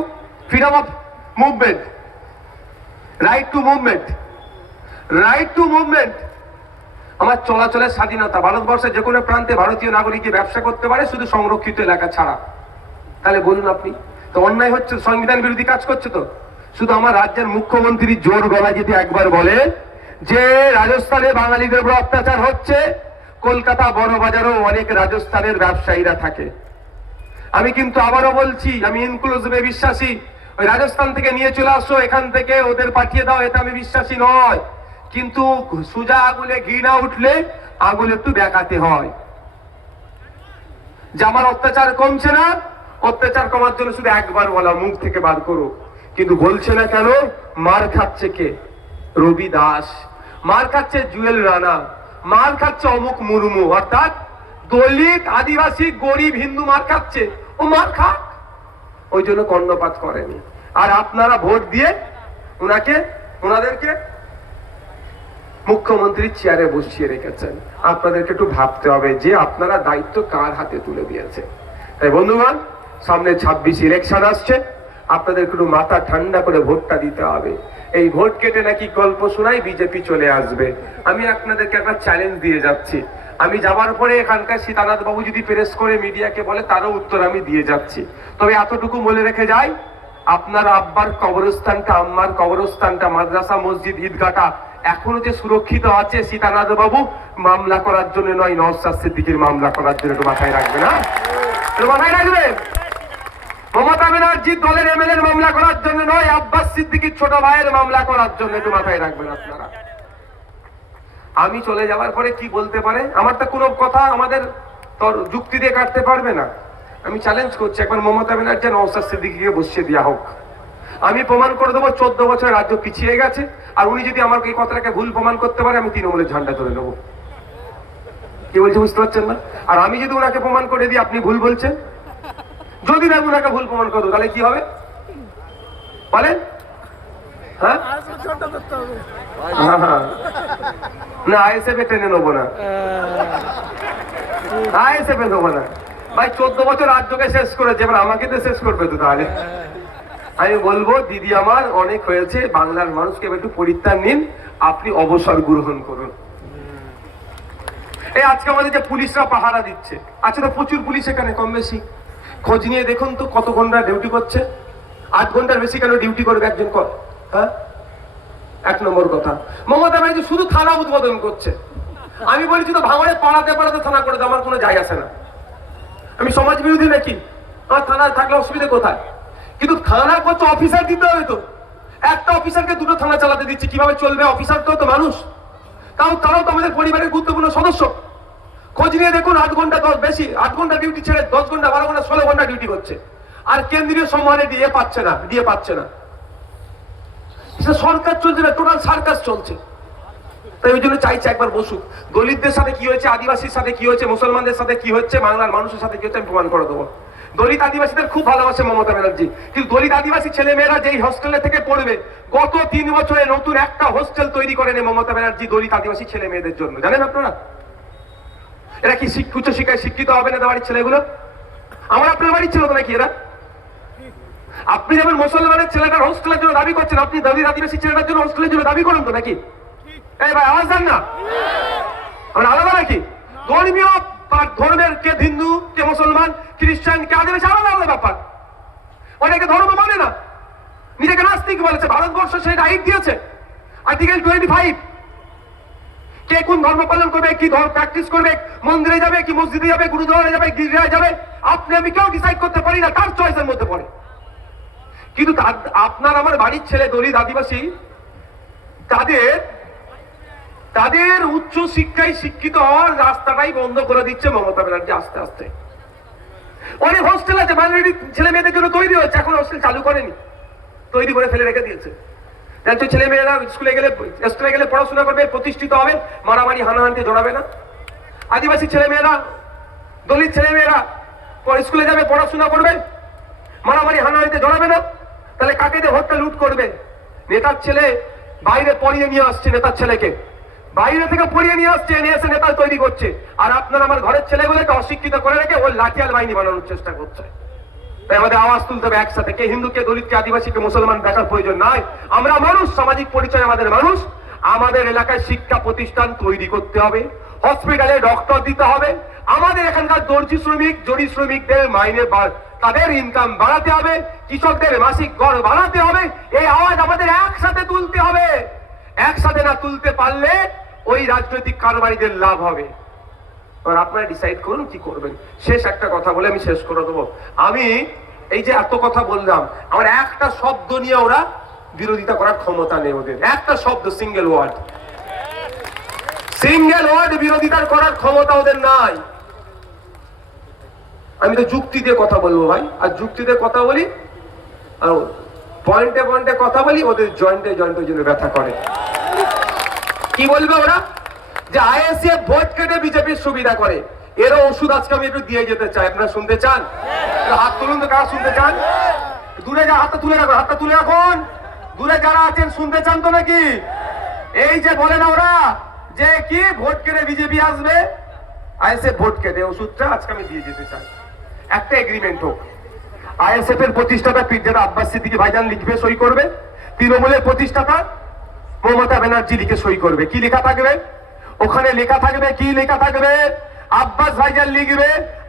freedom of movement, right two movement, right two movement, আমার চলাচলের স্বাধীনতা। ভারতবর্ষের যে কোনো প্রান্তে ভারতীয় নাগরিক ব্যবসা করতে পারে, শুধু সংরক্ষিত এলাকা ছাড়া। তাহলে বলুন আপনি, তো অন্যায় হচ্ছে, সংবিধান বিরোধী কাজ করছে। তো শুধু আমার রাজ্যের মুখ্যমন্ত্রী জোর গলায় যদি একবার বলে যে রাজস্থানে বাঙালিদের উপর অত্যাচার হচ্ছে, কলকাতা বড় বাজারেও অনেক রাজস্থানের ব্যবসায়ীরা থাকে। আমি কিন্তু আবারও বলছি, আমি ইনক্লুসিভে বিশ্বাসী। ওই রাজস্থান থেকে নিয়ে চলে আসো, এখান থেকে ওদের পাঠিয়ে দাও, এটা আমি বিশ্বাসী নয়। কিন্তু সুজা আগুলে ঘি না উঠলে আগুল একটু দেখাতে হয় যে আমার অত্যাচার কমছে না। অত্যাচার কমার জন্য শুধু একবার বলা, মুখ থেকে বার করো। কিন্তু বলছে না কেন? মার খাচ্ছে কে? রবি দাস। মার খাচ্ছে জুয়েল রানা, মার খাচ্ছে অমুক মুর্মু, অর্থাৎ দলিত, আদিবাসী, গরিব, হিন্দু মার খাচ্ছে, ও মার খাক, ওই জন্য কর্ণপাত করেনি। আর আপনারা ভোট দিয়ে ওনাদেরকে মুখ্যমন্ত্রীর চেয়ারে বসিয়ে রেখেছেন। আপনাদেরকে একটু ভাবতে হবে যে আপনারা দায়িত্ব কার হাতে তুলে দিয়েছে। তাই বন্ধুগণ, সামনে 26 ইলেকশন আসছে, আপনাদেরকে একটু মাথা ঠান্ডা করে ভোটটা দিতে হবে। এই ভোট কেটে নাকি গল্প শোনাই বিজেপি চলে আসবে। আমি আপনাদেরকে একটা চ্যালেঞ্জ দিয়ে যাচ্ছি, আমি যাবার পরে এখানকার সীতানাথ বাবু যদি প্রেস করে মিডিয়াকে বলে তারও উত্তর আমি দিয়ে যাচ্ছি। তবে এতটুকু বলে রেখে যাই, আপনার আব্বার কবরস্থানটা, আম্মার কবরস্থানটা, মাদ্রাসা, মসজিদ, ঈদগাহটা এখনো যে সুরক্ষিত আছে, সীতানাথ বাবু মামলা করার জন্য নয়, নওশাদ সিদ্দিকীর মামলা করার জন্য। একটু মাথায় রাখবে না, একটু মাথায় রাখবে। মমতা ব্যানার্জির দলের এমএলএর মামলা করার জন্য নয়, আব্বাস সিদ্দিকীর ছোট ভাইয়ের মামলা করার জন্য। একটু মাথায় রাখবেন আপনারা। আমি চলে যাওয়ার পরে কি বলতে পারে, আমার তো কোনো কথা আমাদের যুক্তি দিয়ে কাটতে পারবে না। আমি চ্যালেঞ্জ করছি, একবার মমতা ব্যানার্জি নওশাদ সিদ্দিকীকে বসিয়ে দেওয়া হোক। আমি প্রমাণ করে দেবো 14 বছর রাজ্য পিছিয়ে গেছে, আর উনি যদি আমাকে এই কথাটাকে ভুল প্রমাণ করতে পারে, আমি তৃণমূলের ঝান্ডা তুলে নেবো। কি বলছে বুঝতে পারছেন না? আর আমি যদি ওনাকে প্রমাণ করে দিই আপনি ভুল বলছেন, যদি না ওনাকে ভুল প্রমাণ করবো, তাহলে কি হবে বলেন? হ্যাঁ, না আইএসএফ টেনে নেবো না, আইএসএফ নেবো না ভাই। 14 বছর রাজ্যকে শেষ করেছে, এবার আমাকে তো শেষ করবে তো। তাহলে আমি বলবো, দিদি আমার অনেক হয়েছে, বাংলার মানুষকে একটু পরিত্রাণ নিন, আপনি অবসর গ্রহণ করুন। এই আজকে আমাদের যে পুলিশরা পাহারা দিচ্ছে, আচ্ছা তো প্রচুর পুলিশ এখানে, কম বেশি খোঁজ নিয়ে দেখুন তো কত ঘন্টা ডিউটি করছে। 8 ঘন্টার বেশি কেন ডিউটি করবে একজন? হ্যাঁ, 1 নম্বর কথা, মমতা ব্যানার্জি শুধু থানা উদ্বোধন করছে। আমি বলছি তো ভাঙড়ে পাড়াতে পাড়াতে থানা করে দেয়, আমার কোনো যায় আসে না। আমি সমাজ বিরোধী নাকি? আমার থানা থাকলে অসুবিধা কোথায়? কিন্তু থানা করছে, অফিসার দিতে হবে তো। একটা অফিসারকে 2টো থানা চালাতে দিচ্ছে, কিভাবে চলবে? অফিসার তো মানুষ, তারাও তো আমাদের পরিবারের গুরুত্বপূর্ণ সদস্য। খোঁজ নিয়ে দেখুন, 8 ঘন্টা 10 বেশি, 8 ঘন্টা ডিউটি ছেড়ে 10 ঘন্টা 12 ঘন্টা 16 ঘন্টা ডিউটি করছে, আর কেন্দ্রীয় সম্মানে দিয়ে পাচ্ছে না। সরকার চলছে না, টোটাল সার্কাস চলছে। তাই ওই জন্য চাইছে একবার বসুক। দলিতদের সাথে কি হয়েছে, আদিবাসীর সাথে কি হয়েছে, মুসলমানদের সাথে কি হচ্ছে, বাংলার মানুষের সাথে কি হচ্ছে, আমি প্রমাণ করে দেবো। দলিত আদিবাসীদের খুব ভালোবাসে মমতা ব্যানার্জি, কিন্তু দলিত আদিবাসী ছেলে মেয়েরা যেই হোস্টেলে থেকে পড়বে, গত 3 বছরে নতুন একটা হোস্টেল তৈরি করেনি মমতা ব্যানার্জি দলিত আদিবাসী ছেলে মেয়েদের জন্য। জানেন আপনারা? এরা কি উচ্চ শিক্ষায় শিক্ষিত হবে না বাড়ির ছেলেগুলো? আমার আপনার বাড়ির ছেলে তো নাকি এরা? আপনি যেমন মুসলমানের ছেলেটার হোস্টেলের জন্য দাবি করছেন, আপনি দলিত আদিবাসী ছেলেটার জন্য হোস্টেলের জন্য দাবি করেন তো নাকি? এই ভাই আওয়াজ দেন না, আমরা আলাদা নাকি? ধর্মীয় ধর্মের, কে হিন্দু, কে মুসলমান, খ্রিস্টান, কে আদিবাসী, আলাদা আলাদা ব্যাপার। অনেকে ধর্ম মানে না, নিজেকে নাস্তিক বলেছে। ভারতবর্ষ সেই রাইট দিয়েছে, আর্টিকেল 25। কে কোন ধর্ম পালন করবে, কি ধর্ম প্র্যাকটিস করবে, মন্দিরে যাবে কি মসজিদে যাবে, গুরুদ্বারে যাবে, গির্জায় যাবে, আপনি আমি কেউ ডিসাইড করতে পারি না, তার চয়েসের মধ্যে পড়ে। কিন্তু আপনার আমার বাড়ির ছেলে দলিত আদিবাসী, তাদের উচ্চ শিক্ষায় শিক্ষিত হওয়ার রাস্তাটাই বন্ধ করে দিচ্ছে মমতা ব্যানার্জি আস্তে আস্তে। অনেক হোস্টেল আছে মাইনরিটি ছেলে মেয়েদের জন্য তৈরি হচ্ছে, এখন হোস্টেল চালু করেনি, তৈরি করে ফেলে রেখে দিয়েছে। ছেলে মেয়েরা স্কুলে গেলে পড়াশোনা করবে, প্রতিষ্ঠিত হবে, মারামারি হানাহানিতে জড়াবে না। আদিবাসী ছেলে মেয়েরা, দলিত ছেলে মেয়েরা স্কুলে যাবে, পড়াশোনা করবে, মারামারি হানাহানিতে জড়াবে না। তাহলে কাকে দিয়ে ভোটটা লুট করবে? নেতার ছেলে বাইরে পড়িয়ে নিয়ে আসছে, নেতার ছেলেকে বাইরে থেকে পড়িয়ে নিয়ে আসছে, নিয়ে এসে নেতা তৈরি করছে। আর আপনার আমার ঘরের ছেলেগুলোকে অশিক্ষিত করে রেখে ওর লাঠিয়াল বাহিনী বানানোর চেষ্টা করছে। তাই আমাদের আওয়াজ তুলতে হবে একসাথে। কে হিন্দু, কে দলিত, কে আদিবাসী, কে মুসলমান দেখার প্রয়োজন নাই। আমরা মানুষ, সামাজিক পরিচয় আমাদের মানুষ। আমাদের এলাকায় শিক্ষা প্রতিষ্ঠান তৈরি করতে হবে, হসপিটালে ডক্টর দিতে হবে, আমাদের এখানকার দর্জি শ্রমিক, জরি শ্রমিকদের মাইনে তাদের ইনকাম বাড়াতে হবে, কৃষকদের মাসিক গড় বাড়াতে হবে। এই আওয়াজ আমাদের একসাথে তুলতে হবে। একসাথে না তুলতে পারলে ওই রাজনৈতিক কারবারিদের লাভ হবে। এবার আপনারা ডিসাইড করুন কি করবেন। শেষ একটা কথা বলে আমি শেষ করে দেবো। আমি এই যে এত কথা বললাম, আমার একটা শব্দ নিয়ে ওরা বিরোধিতা করার ক্ষমতা নেই ওদের। একটা শব্দ, সিঙ্গেল ওয়ার্ড বিরোধিতা করার ক্ষমতা ওদের নাই। আমি তো যুক্তি দিয়ে কথা বলবো ভাই, আর যুক্তি দিয়ে কথা বলি আর পয়েন্টে পয়েন্টে কথা বলি, ওদের জয়েন্টে ওই জন্য ব্যথা করে। কি বলবে ওরা? যে আইএসএফ ভোট কেটে বিজেপির সুবিধা করে। এরও ওষুধ আজকে আমি একটু দিয়ে যেতে চাই। আপনারা শুনতে চান? হাত তুলুন তো, কারা শুনতে চান? দূরে যা, হাতটা তুলে রাখুন, হাতটা তুলে রাখুন। দূরে যারা আছেন শুনতে চান তো নাকি? এই যে বলে না ওরা যে কি ভোট কেটে বিজেপি আসবে, আইএসএফ ভোট কেটে ওষুধটা আজকে আমি দিয়ে যেতে চাই। একটা এগ্রিমেন্ট হোক, আইএসএফ এর প্রতিষ্ঠাতা পীরজাদা আব্বাস সিদ্দিকী ভাইজান লিখবে, সই করবে। তৃণমূলের প্রতিষ্ঠাতা মমতা ব্যানার্জি লিখে সই করবে। কি লেখা থাকবে ওখানে? লেখা থাকবে, কি লেখা থাকবে? আব্বাস ভাইজান লিখবে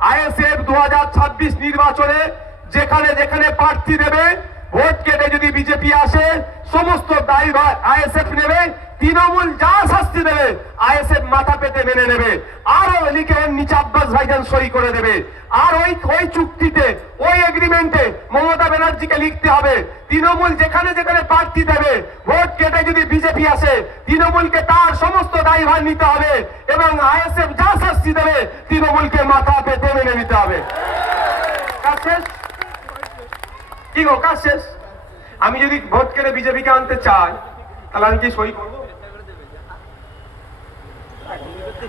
আইএসএফ 2026 নির্বাচনে যেখানে যেখানে প্রার্থী দেবে, ভোট কেটে যদি বিজেপি আসে সমস্ত দায়ভার আইএসএফ নেবে। তৃণমূল যা শাস্তি দেবে আইএসএফ মাথা পেতে মেনে নেবে। আরো লিখে নিচে আব্বাস ভাইজান সই করে দেবে। আর ওই চুক্তিতে, ওই এগ্রিমেন্টে মমতা ব্যানার্জিকে লিখতে হবে তৃণমূল যেখানে যেখানে প্রার্থী দেবে, ভোট কেটে যদি বিজেপি আসে তৃণমূলকে তার সমস্ত দায়ভার নিতে হবে এবং আইএসএফ যা শাস্তি দেবে তৃণমূলকে মাথা পেতে মেনে নিতে হবে। কাজ শেষ? কি গো, কাজ শেষ? আমি যদি ভোট কেটে বিজেপিকে আনতে চাই তাহলে আমি কি সই করবো?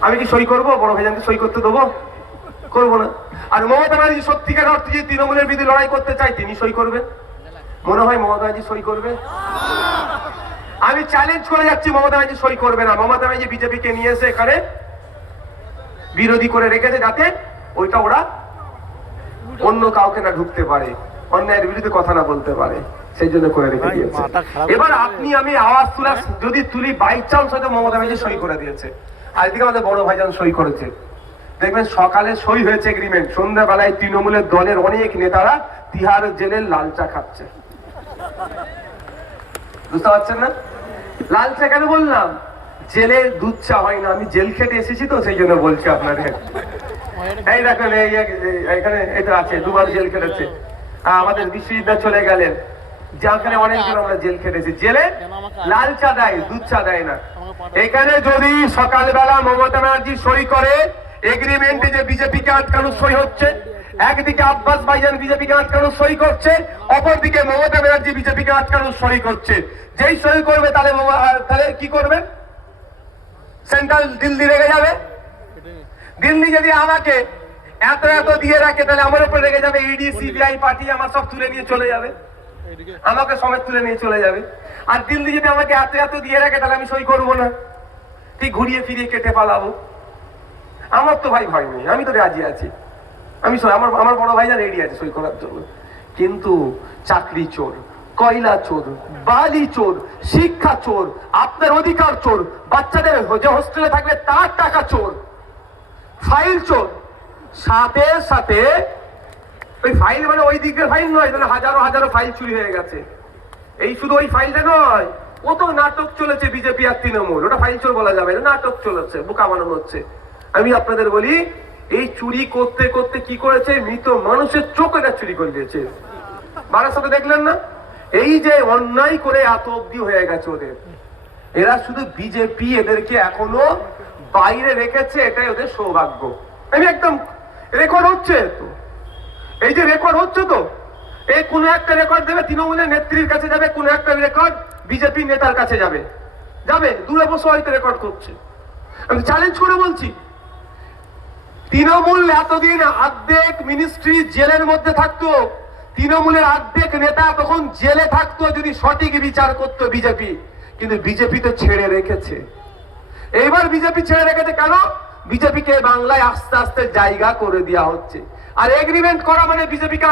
আমি কি সই করবো? বড় ভাইজানকে সই করতে দেবো? করবো না। আর মমতা ব্যানার্জি সত্যিকার অর্থে যদি তৃণমূলের বিরুদ্ধে লড়াই করতে চাই তিনি সই করবে? মনে হয় মমতা ব্যানার্জি সই করবে? আমি চ্যালেঞ্জ করে যাচ্ছি, মমতা ব্যানার্জি সই করবে না। মমতা ব্যানার্জি বিজেপিকে নিয়ে এসে এখানে বিরোধী করে রেখেছে যাতে ওইটা ওরা অন্য কাউকে না ঢুকতে পারে, অন্যায়ের বিরুদ্ধে কথা না বলতে পারে, সেই জন্য করে রেখে দিয়েছে। এবার আপনি আমি আওয়াজ তুলা যদি তুলি, বাই চান্স হয়তো মমতা ব্যানার্জি সই করে দিয়েছে, আজকে আমাদের বড় ভাইজান সই করেছে, দেখবেন সকালে সই হয়েছে এগ্রিমেন্ট, সন্ধ্যাবেলায় তৃণমূলের দলের অনেক নেতারা তিহার জেলের লাল চা খাচ্ছে। বুঝতে পারছেন না? লাল চা কেন বললাম? জেলে দুধ চা হয় না, আমি জেল খেটে এসেছি তো সেই জন্য বলছি আপনাদের। এই দেখেন এখানে এটা আছে, দুবার জেল খেটেছে। আমাদের বিশ্ববিদ্যালয় চলে গেলেন, যেখানে অনেকদিন আমরা জেল খেটেছি। জেলে লাল চা দেয়, দুধ চা দেয় না। এখানে যদি সকালবেলা মমতা ব্যানার্জি সই করে এগ্রিমেন্টে যে বিজেপিকে আটকানো সই হচ্ছে, একদিকে আব্বাস ভাইজান বিজেপিকে আটকানো সই করছে, অপরদিকে মমতা ব্যানার্জি বিজেপিকে আটকানো সই করছে। যেই সই করবে তাহলে কি করবে? সেন্ট্রাল দিল্লি রেগে যাবে। দিল্লি যদি আমাকে এত এত দিয়ে রাখে তাহলে আমার উপর রেগে যাবে। ইডি সিবিআই পার্টি আমার সব তুলে নিয়ে চলে যাবে, আমাকে সমেত তুলে নিয়ে চলে যাবে। আর দিল্লি যদি আমাকে এত এত দিয়ে রাখে তাহলে আমি সই করবো না, ঠিক ঘুরিয়ে ফিরিয়ে কেটে পালাবো। আমার তো ভাই ভয় নেই, আমি তো রাজি আছি, আমি আমার বড় ভাইজান রেডি আছে সই করার জন্য। কিন্তু চাকরি চোর, কয়লা চোর, বালি চোর, শিক্ষা চোর, আপনার অধিকার চোর, বাচ্চাদের যে হোস্টেলে থাকবে তার টাকা চোর, ফাইল চোর, সাথে সাথে ওই ফাইল মানে ওই দিকের ফাইল নয়, হাজারো হাজারো ফাইল চুরি হয়ে গেছে। এই শুধু ওই ফাইলটা নয়, কত নাটক চলেছে বিজেপি আর তৃণমূল, ওটা ফাইল চোর বলা যাবে না, নাটক চলেছে, বোকা বানানো হচ্ছে। আমি আপনাদের বলি, এই চুরি করতে করতে কি করেছে, মৃত মানুষের চোখ এটা চুরি করে দিয়েছে। বারাসাতে দেখলেন না? এই যে অন্যায় করে এত অব্দি হয়ে গেছে ওদের, এরা শুধু বিজেপি এদেরকে এখনো বাইরে রেখেছে, এটাই ওদের সৌভাগ্য। আমি একদম রেকর্ড হচ্ছে তো, এই যে রেকর্ড হচ্ছে তো, এই কোন একটা রেকর্ড দেবে তৃণমূলের নেত্রীর কাছে যাবে, কোন একটা রেকর্ড বিজেপি নেতার কাছে যাবে, দূরে বসে হয়তো রেকর্ড করছে। আমি চ্যালেঞ্জ করে বলছি, তৃণমূল এতদিন অর্ধেক মিনিস্ট্রি জেলের মধ্যে থাকতো, তৃণমূলের অর্ধেক নেতা তখন জেলে থাকতো যদি সঠিক বিচার করতো বিজেপি, কিন্তু বিজেপি তো ছেড়ে রেখেছে। এইবার বিজেপি ছেড়ে রেখেছে কেন? বিজেপিকে বাংলায় আস্তে আস্তে জায়গা করে দেওয়া হচ্ছে। আর এগ্রিমেন্ট করা মানে বিজেপিকে